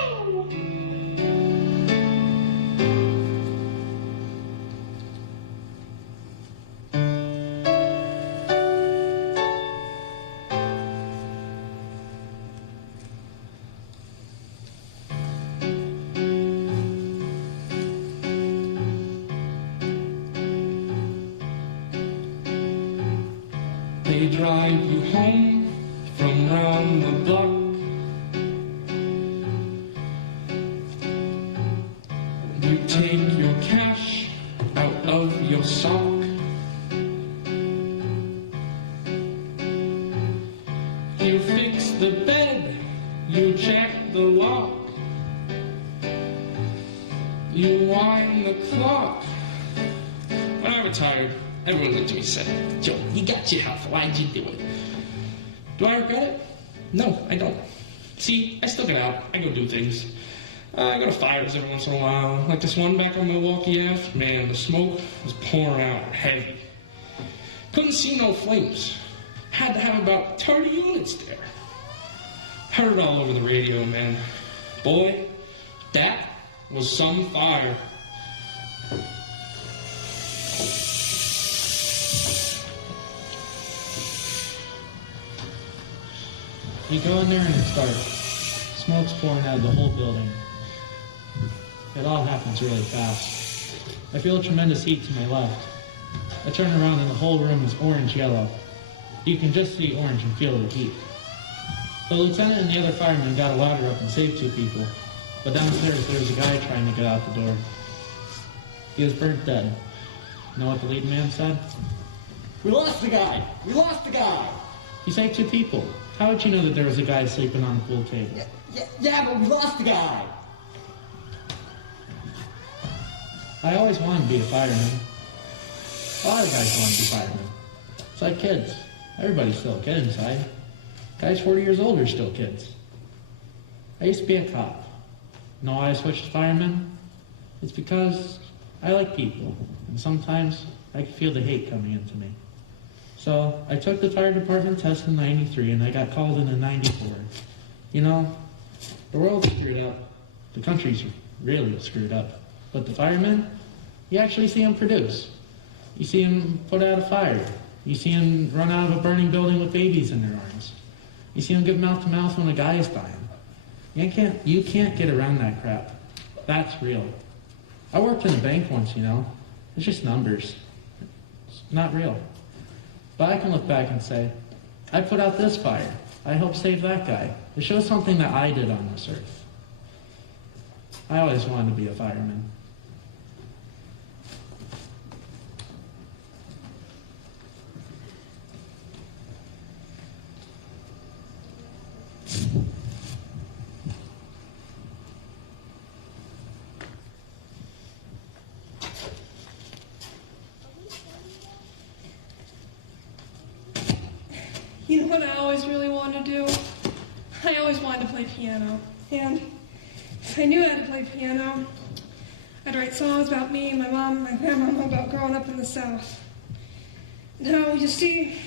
They drive you home from round the block. You take your cash out of your sock. You fix the bed, you check the lock. You wind the clock. When I retired, everyone looked at me and said, Joe, you got your health. Why'd you do it? Do I regret it? No, I don't. See, I still get out. I go do things. I go to fires every once in a while. Like this one back on Milwaukee Ave. Man, the smoke was pouring out heavy. Couldn't see no flames. Had to have about 30 units there. Heard it all over the radio, man. Boy, that was some fire. You go in there and it's dark. Smoke's pouring out of the whole building. It all happens really fast. I feel a tremendous heat to my left. I turn around and the whole room is orange-yellow. You can just see orange and feel the heat. The lieutenant and the other firemen got a ladder up and saved 2 people. But downstairs there was a guy trying to get out the door. He was burnt dead. You know what the lead man said? We lost the guy! We lost the guy! He saved 2 people. How would you know that there was a guy sleeping on the pool table? Yeah, but we lost the guy! I always wanted to be a fireman. A lot of guys want to be firemen. It's like kids. Everybody's still a kid inside. Guys 40 years old are still kids. I used to be a cop. Know why I switched to fireman? It's because I like people, and sometimes I can feel the hate coming into me. So I took the fire department test in '93, and I got called in 94. You know, the world's screwed up. The country's really screwed up. But the firemen, you actually see them produce. You see them put out a fire. You see them run out of a burning building with babies in their arms. You see them give mouth to mouth when a guy is dying. You can't get around that crap. That's real. I worked in a bank once, you know. It's just numbers. It's not real. But I can look back and say, I put out this fire. I helped save that guy. It shows something that I did on this earth. I always wanted to be a fireman. You know what I always really wanted to do? I always wanted to play piano. And if I knew how to play piano, I'd write songs about me, my mom, and my grandmama about growing up in the South. Now, you see,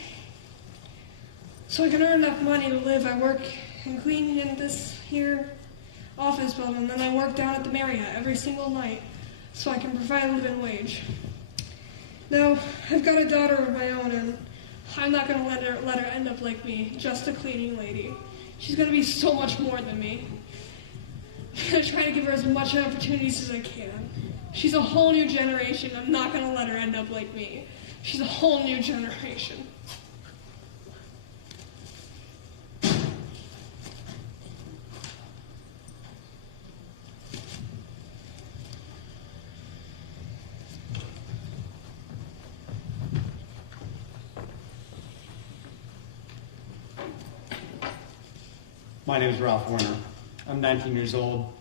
so I can earn enough money to live, I work and clean in this here office building, and then I work down at the Marriott every single night so I can provide a living wage. Now, I've got a daughter of my own, and I'm not gonna let her end up like me, just a cleaning lady. She's gonna be so much more than me. I'm gonna try to give her as much opportunities as I can. She's a whole new generation. I'm not gonna let her end up like me. She's a whole new generation. My name is Ralph Werner. I'm 19 years old.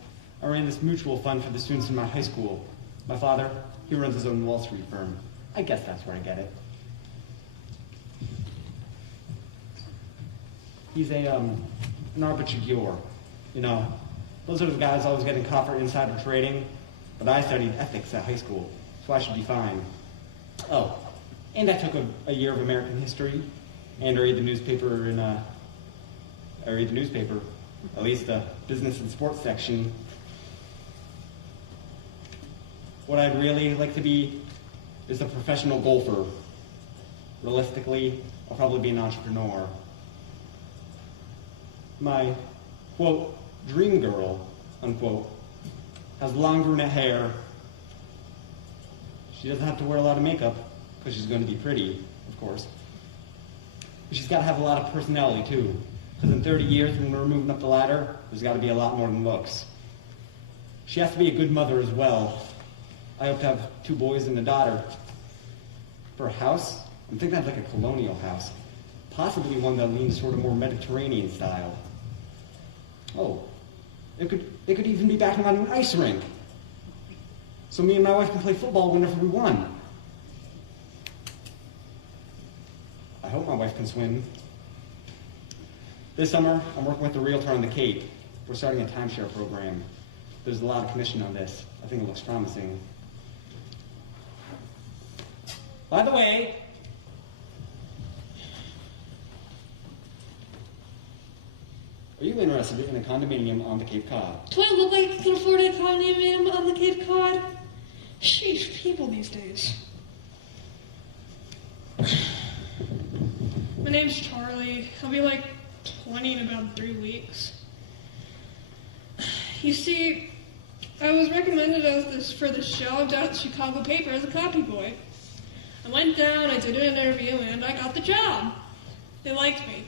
I ran this mutual fund for the students in my high school. My father, he runs his own Wall Street firm. I guess that's where I get it. He's an arbitrageur. You know, those are the guys always getting caught for insider trading. But I studied ethics at high school, so I should be fine. Oh, and I took a year of American history, and I read the newspaper at least the business and sports section. What I'd really like to be is a professional golfer. Realistically, I'll probably be an entrepreneur. My, quote, dream girl, unquote, has long brunette hair. She doesn't have to wear a lot of makeup, because she's going to be pretty, of course. But she's got to have a lot of personality, too. Because in 30 years, when we're moving up the ladder, there's got to be a lot more than looks. She has to be a good mother as well. I hope to have 2 boys and a daughter. For a house, I'm thinking of like a colonial house. Possibly one that leans sort of more Mediterranean style. Oh, it could even be backing on an ice rink. So me and my wife can play football whenever we want. I hope my wife can swim. This summer, I'm working with a realtor on the Cape. We're starting a timeshare program. There's a lot of commission on this. I think it looks promising. By the way, are you interested in a condominium on the Cape Cod? Do I look like I can afford a condominium on the Cape Cod? Sheesh, people these days. My name's Charlie. I'll be like 20 in about 3 weeks. You see, I was recommended for this job down at the Chicago paper as a copy boy. I went down, I did an interview, and I got the job. They liked me.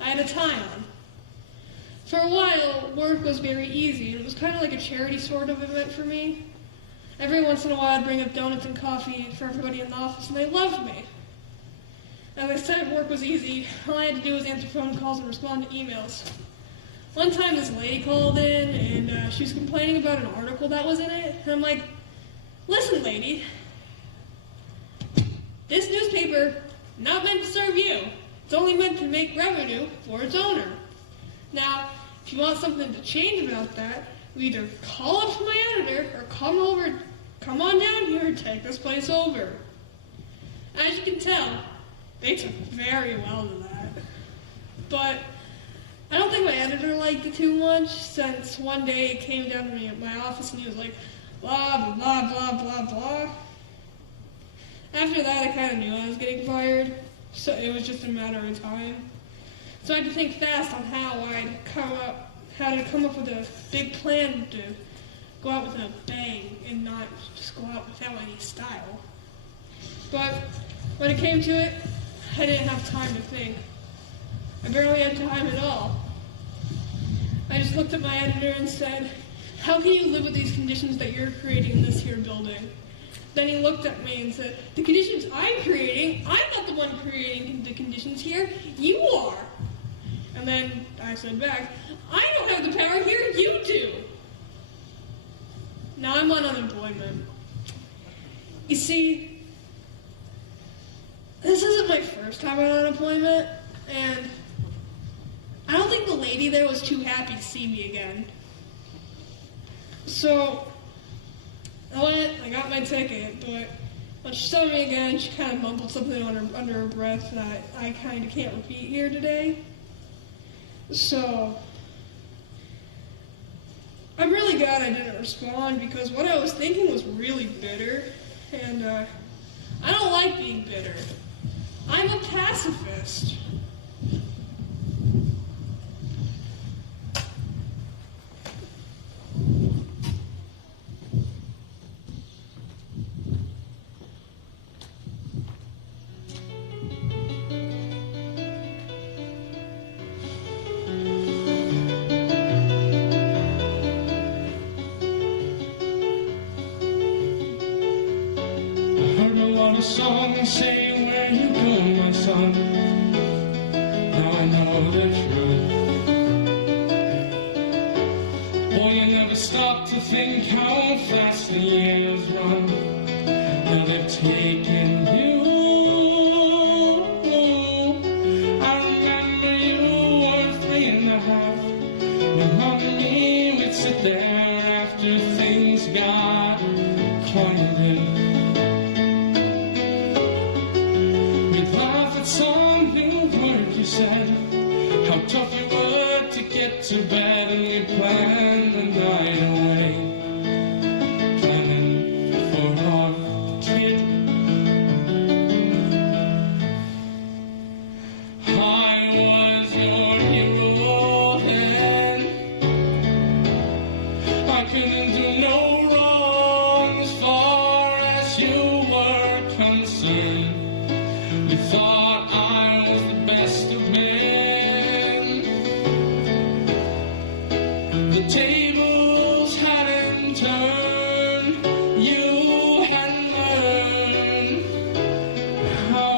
I had a tie on. For a while, work was very easy, and it was kind of like a charity sort of event for me. Every once in a while, I'd bring up donuts and coffee for everybody in the office, and they loved me. As I said, work was easy. All I had to do was answer phone calls and respond to emails. One time, this lady called in, and she was complaining about an article that was in it, and I'm like, listen, lady, this newspaper, not meant to serve you. It's only meant to make revenue for its owner. Now, if you want something to change about that, you either call up to my editor or come on down here and take this place over. As you can tell, they took very well to that. But I don't think my editor liked it too much, since one day he came down to me at my office and he was like, blah, blah, blah, blah, blah, blah. After that, I kind of knew I was getting fired, so it was just a matter of time. So I had to think fast on how to come up with a big plan to go out with a bang and not just go out without any style. But when it came to it, I didn't have time to think. I barely had time at all. I just looked at my editor and said, how can you live with these conditions that you're creating in this here building? Then he looked at me and said, the conditions I'm creating, I'm not the one creating the conditions here, you are. And then I said back, I don't have the power here, you do. Now I'm on unemployment. You see, this isn't my first time on unemployment, and I don't think the lady there was too happy to see me again. So I went, I got my ticket, but when she saw me again, she kind of mumbled something under her breath that I kind of can't repeat here today. So I'm really glad I didn't respond, because what I was thinking was really bitter, and I don't like being bitter. I'm a pacifist. best. Songs say where you go, my son. Now I know they're true. Boy, you never stop to think how fast the years run. Now they've taken you. I remember you were 3.5. Your mom and me would sit there after things got quiet in. Some new word you said, how tough you were to get to bed, and we planned the night away, planning for our kid. I was your hero then. I couldn't do no wrong as far as you were concerned. We thought I was the best of men. The tables hadn't turned. You hadn't learned how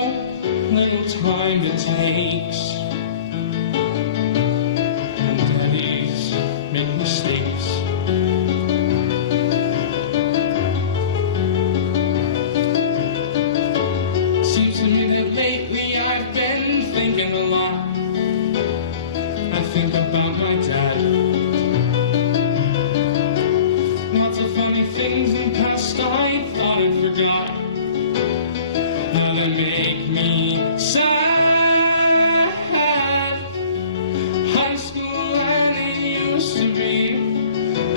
little time it takes. And daddies make mistakes. Seems to me that lately I've been thinking a lot. I think about my dad. Lots of funny things in the past I thought I forgot. Now they make me sad. High school and it used to be.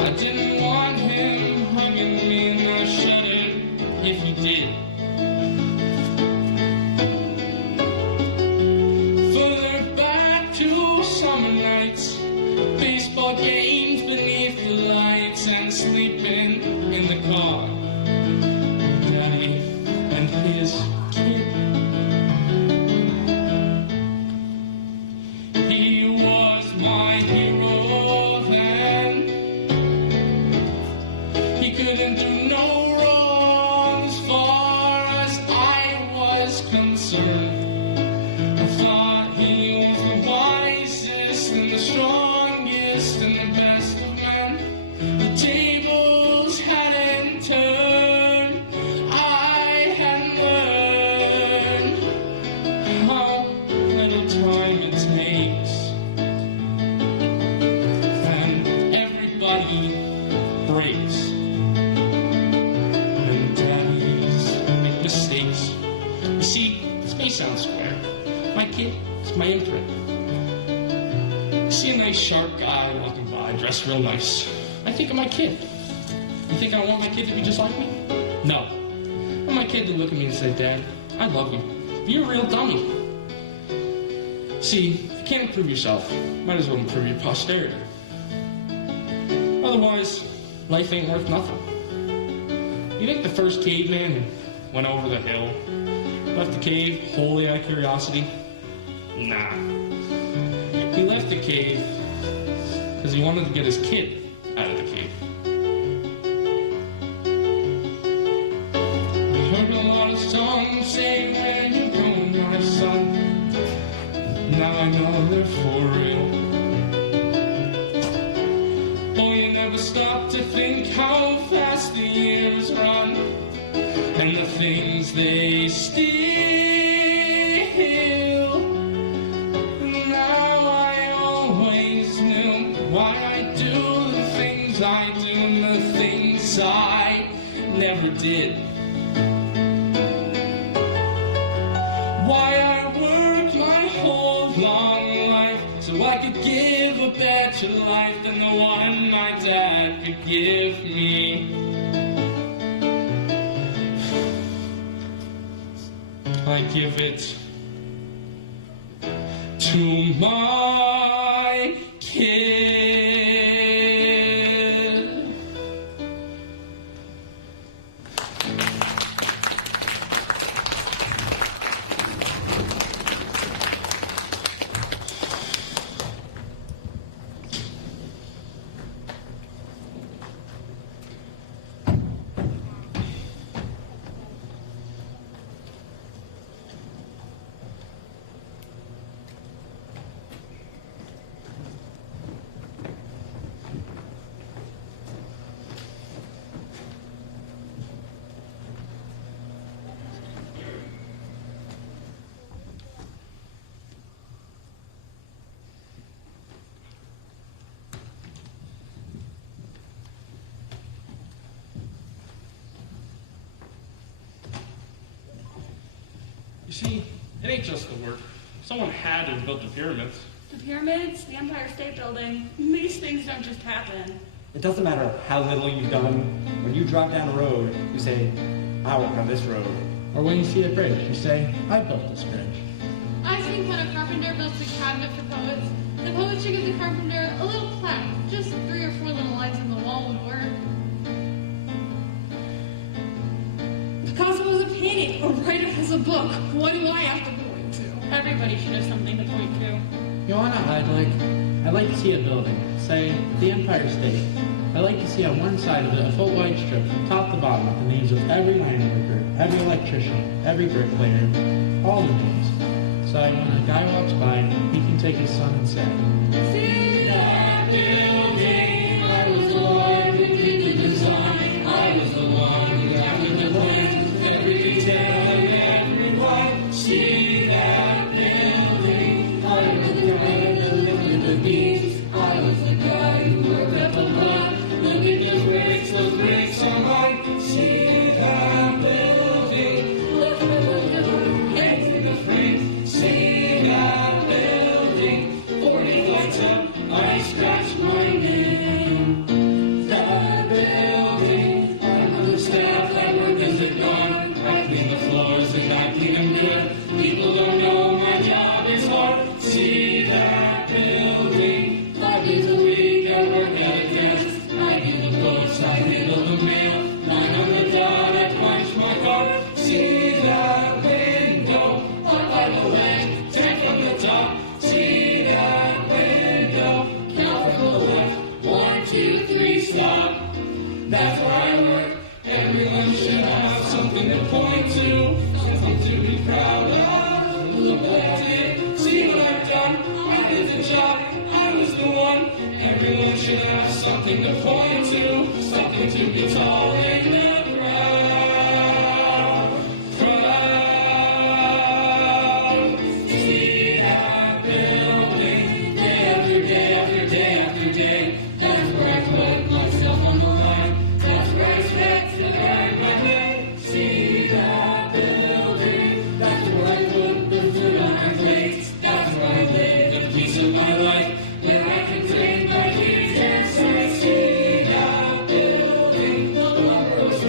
I didn't want him hugging me, and I shuddered if he did. Summer nights, baseball games beneath the lights, and sleeping in the car. Daddy and his kid. He was my hero then. He couldn't do no wrong as far as I was concerned. I thought he was the wisest and the strongest and the best of men. The tables hadn't turned. I hadn't learned how little time it takes. And everybody breaks. And daddies make mistakes. You see, this may sound square. My kid is my imprint. See a nice sharp guy walking by, dressed real nice. I think of my kid. You think I want my kid to be just like me? No. I want my kid to look at me and say, Dad, I love you. You're a real dummy. See, if you can't improve yourself, might as well improve your posterity. Otherwise, life ain't worth nothing. You think the first caveman went over the hill, left the cave wholly out of curiosity? Nah. He left the cave because he wanted to get his kid out of the cave. I heard a lot of songs say where you go, my son. Now I know they're for real. Oh, you never stop to think how fast the years run, and the things they steal. Now I always knew why I do the things I do and the things I never did. Why I worked my whole long life so I could give a better life than the one my dad could give me. I give it to my kid. You see, it ain't just the work. Someone had to have built the pyramids. The pyramids, the Empire State Building, these things don't just happen. It doesn't matter how little you've done. When you drop down a road, you say, I walked on this road. Or when you see the bridge, you say, I built this bridge. I've seen when a carpenter builds a cabinet for poets. The poet should give the carpenter a little plaque. Just 3 or 4 little lines on the wall would work. Picasso was a painting, or write it as a book. What do I have to point to? Everybody should have something to point to. Joanna, I'd like to see a building, say, the Empire State. I'd like to see on one side of it a full white strip from top to bottom with the names of every line worker, every electrician, every bricklayer, all the names. So when a guy walks by, he can take his son and say, See that building? I was the one who did the design. I was the one who gathered the plans, every detail and every line. See that building? I was the guy who lifted the beams. I was the guy who worked at the lot. Look at those bricks are mine. See that building? Look at the heads in the frame. See that building? 40 points up, I scratched my name. That building, I'm on the staff, that work isn't gone. I clean the floors and I clean them good. People don't know my job is hard. See that building? 5 days a week, I work at a desk. I do the books, I handle the mail. 9 on the dot, I punch my card. See that window? I buy the leg, 10 from the top. See that window? Count from the left. 1, 2, 3, stop. That's where I work. Everyone should have something to point to, something to be proud of. Look what I did, see what I've done. I did the job, I was the one. Everyone should have something to point to, something to be tall in the crowd. See that building, day after day after day after day. That's where I put myself on the line. That's where I expect to earn my head. See that building, that's where I put the food on my plate. That's where I live the piece of my life, where I can drink my kids and say, see that building, the lumber was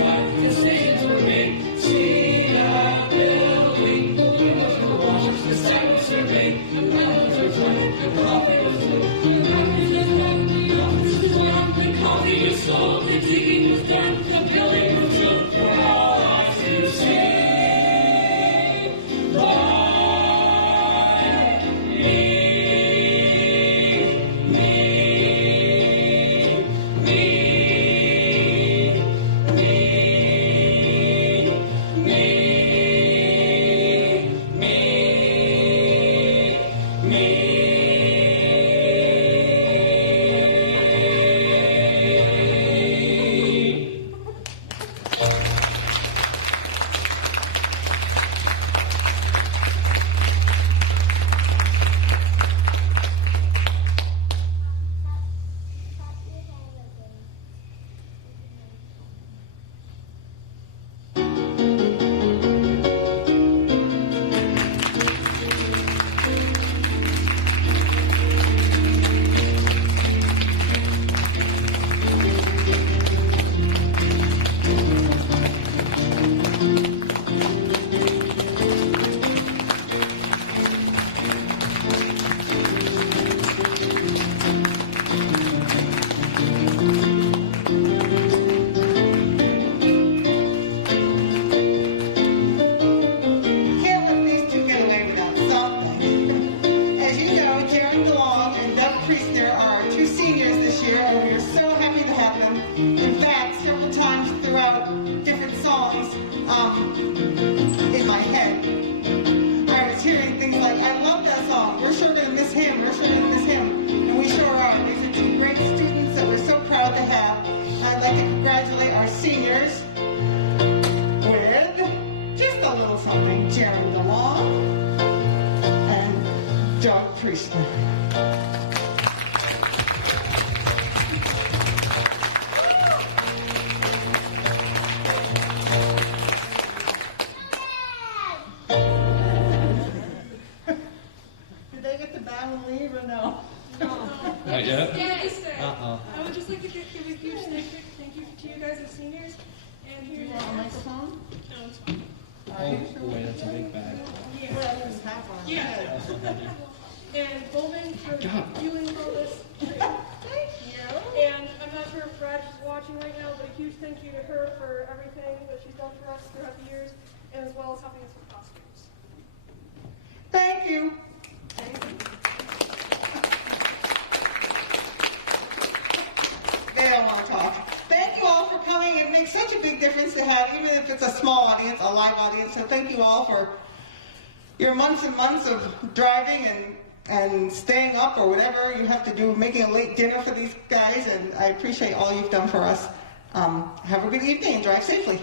little something, Jerry DeLong and Doug Priestman. Did they get to bow and leave or no? Not yet? Yes. Uh-oh. I would just like to give a huge thank you to you guys as seniors. And here's You want a microphone? No, it's fine. Oh, boy, that's a big bag. Yeah. Well, there's half on. Yeah. That's so heavy. And Golden for God. doing all this. Thank you. And I'm not sure if Brad is watching right now, but a huge thank you to her for everything that she's done for us throughout the years, and as well as helping us with costumes. Thank you. They don't want to talk. Thank you all for coming. It makes such a big difference to have, even if it's a small audience, a live audience. So thank you all for your months and months of driving and staying up or whatever you have to do, making a late dinner for these guys. And I appreciate all you've done for us. Have a good evening and drive safely.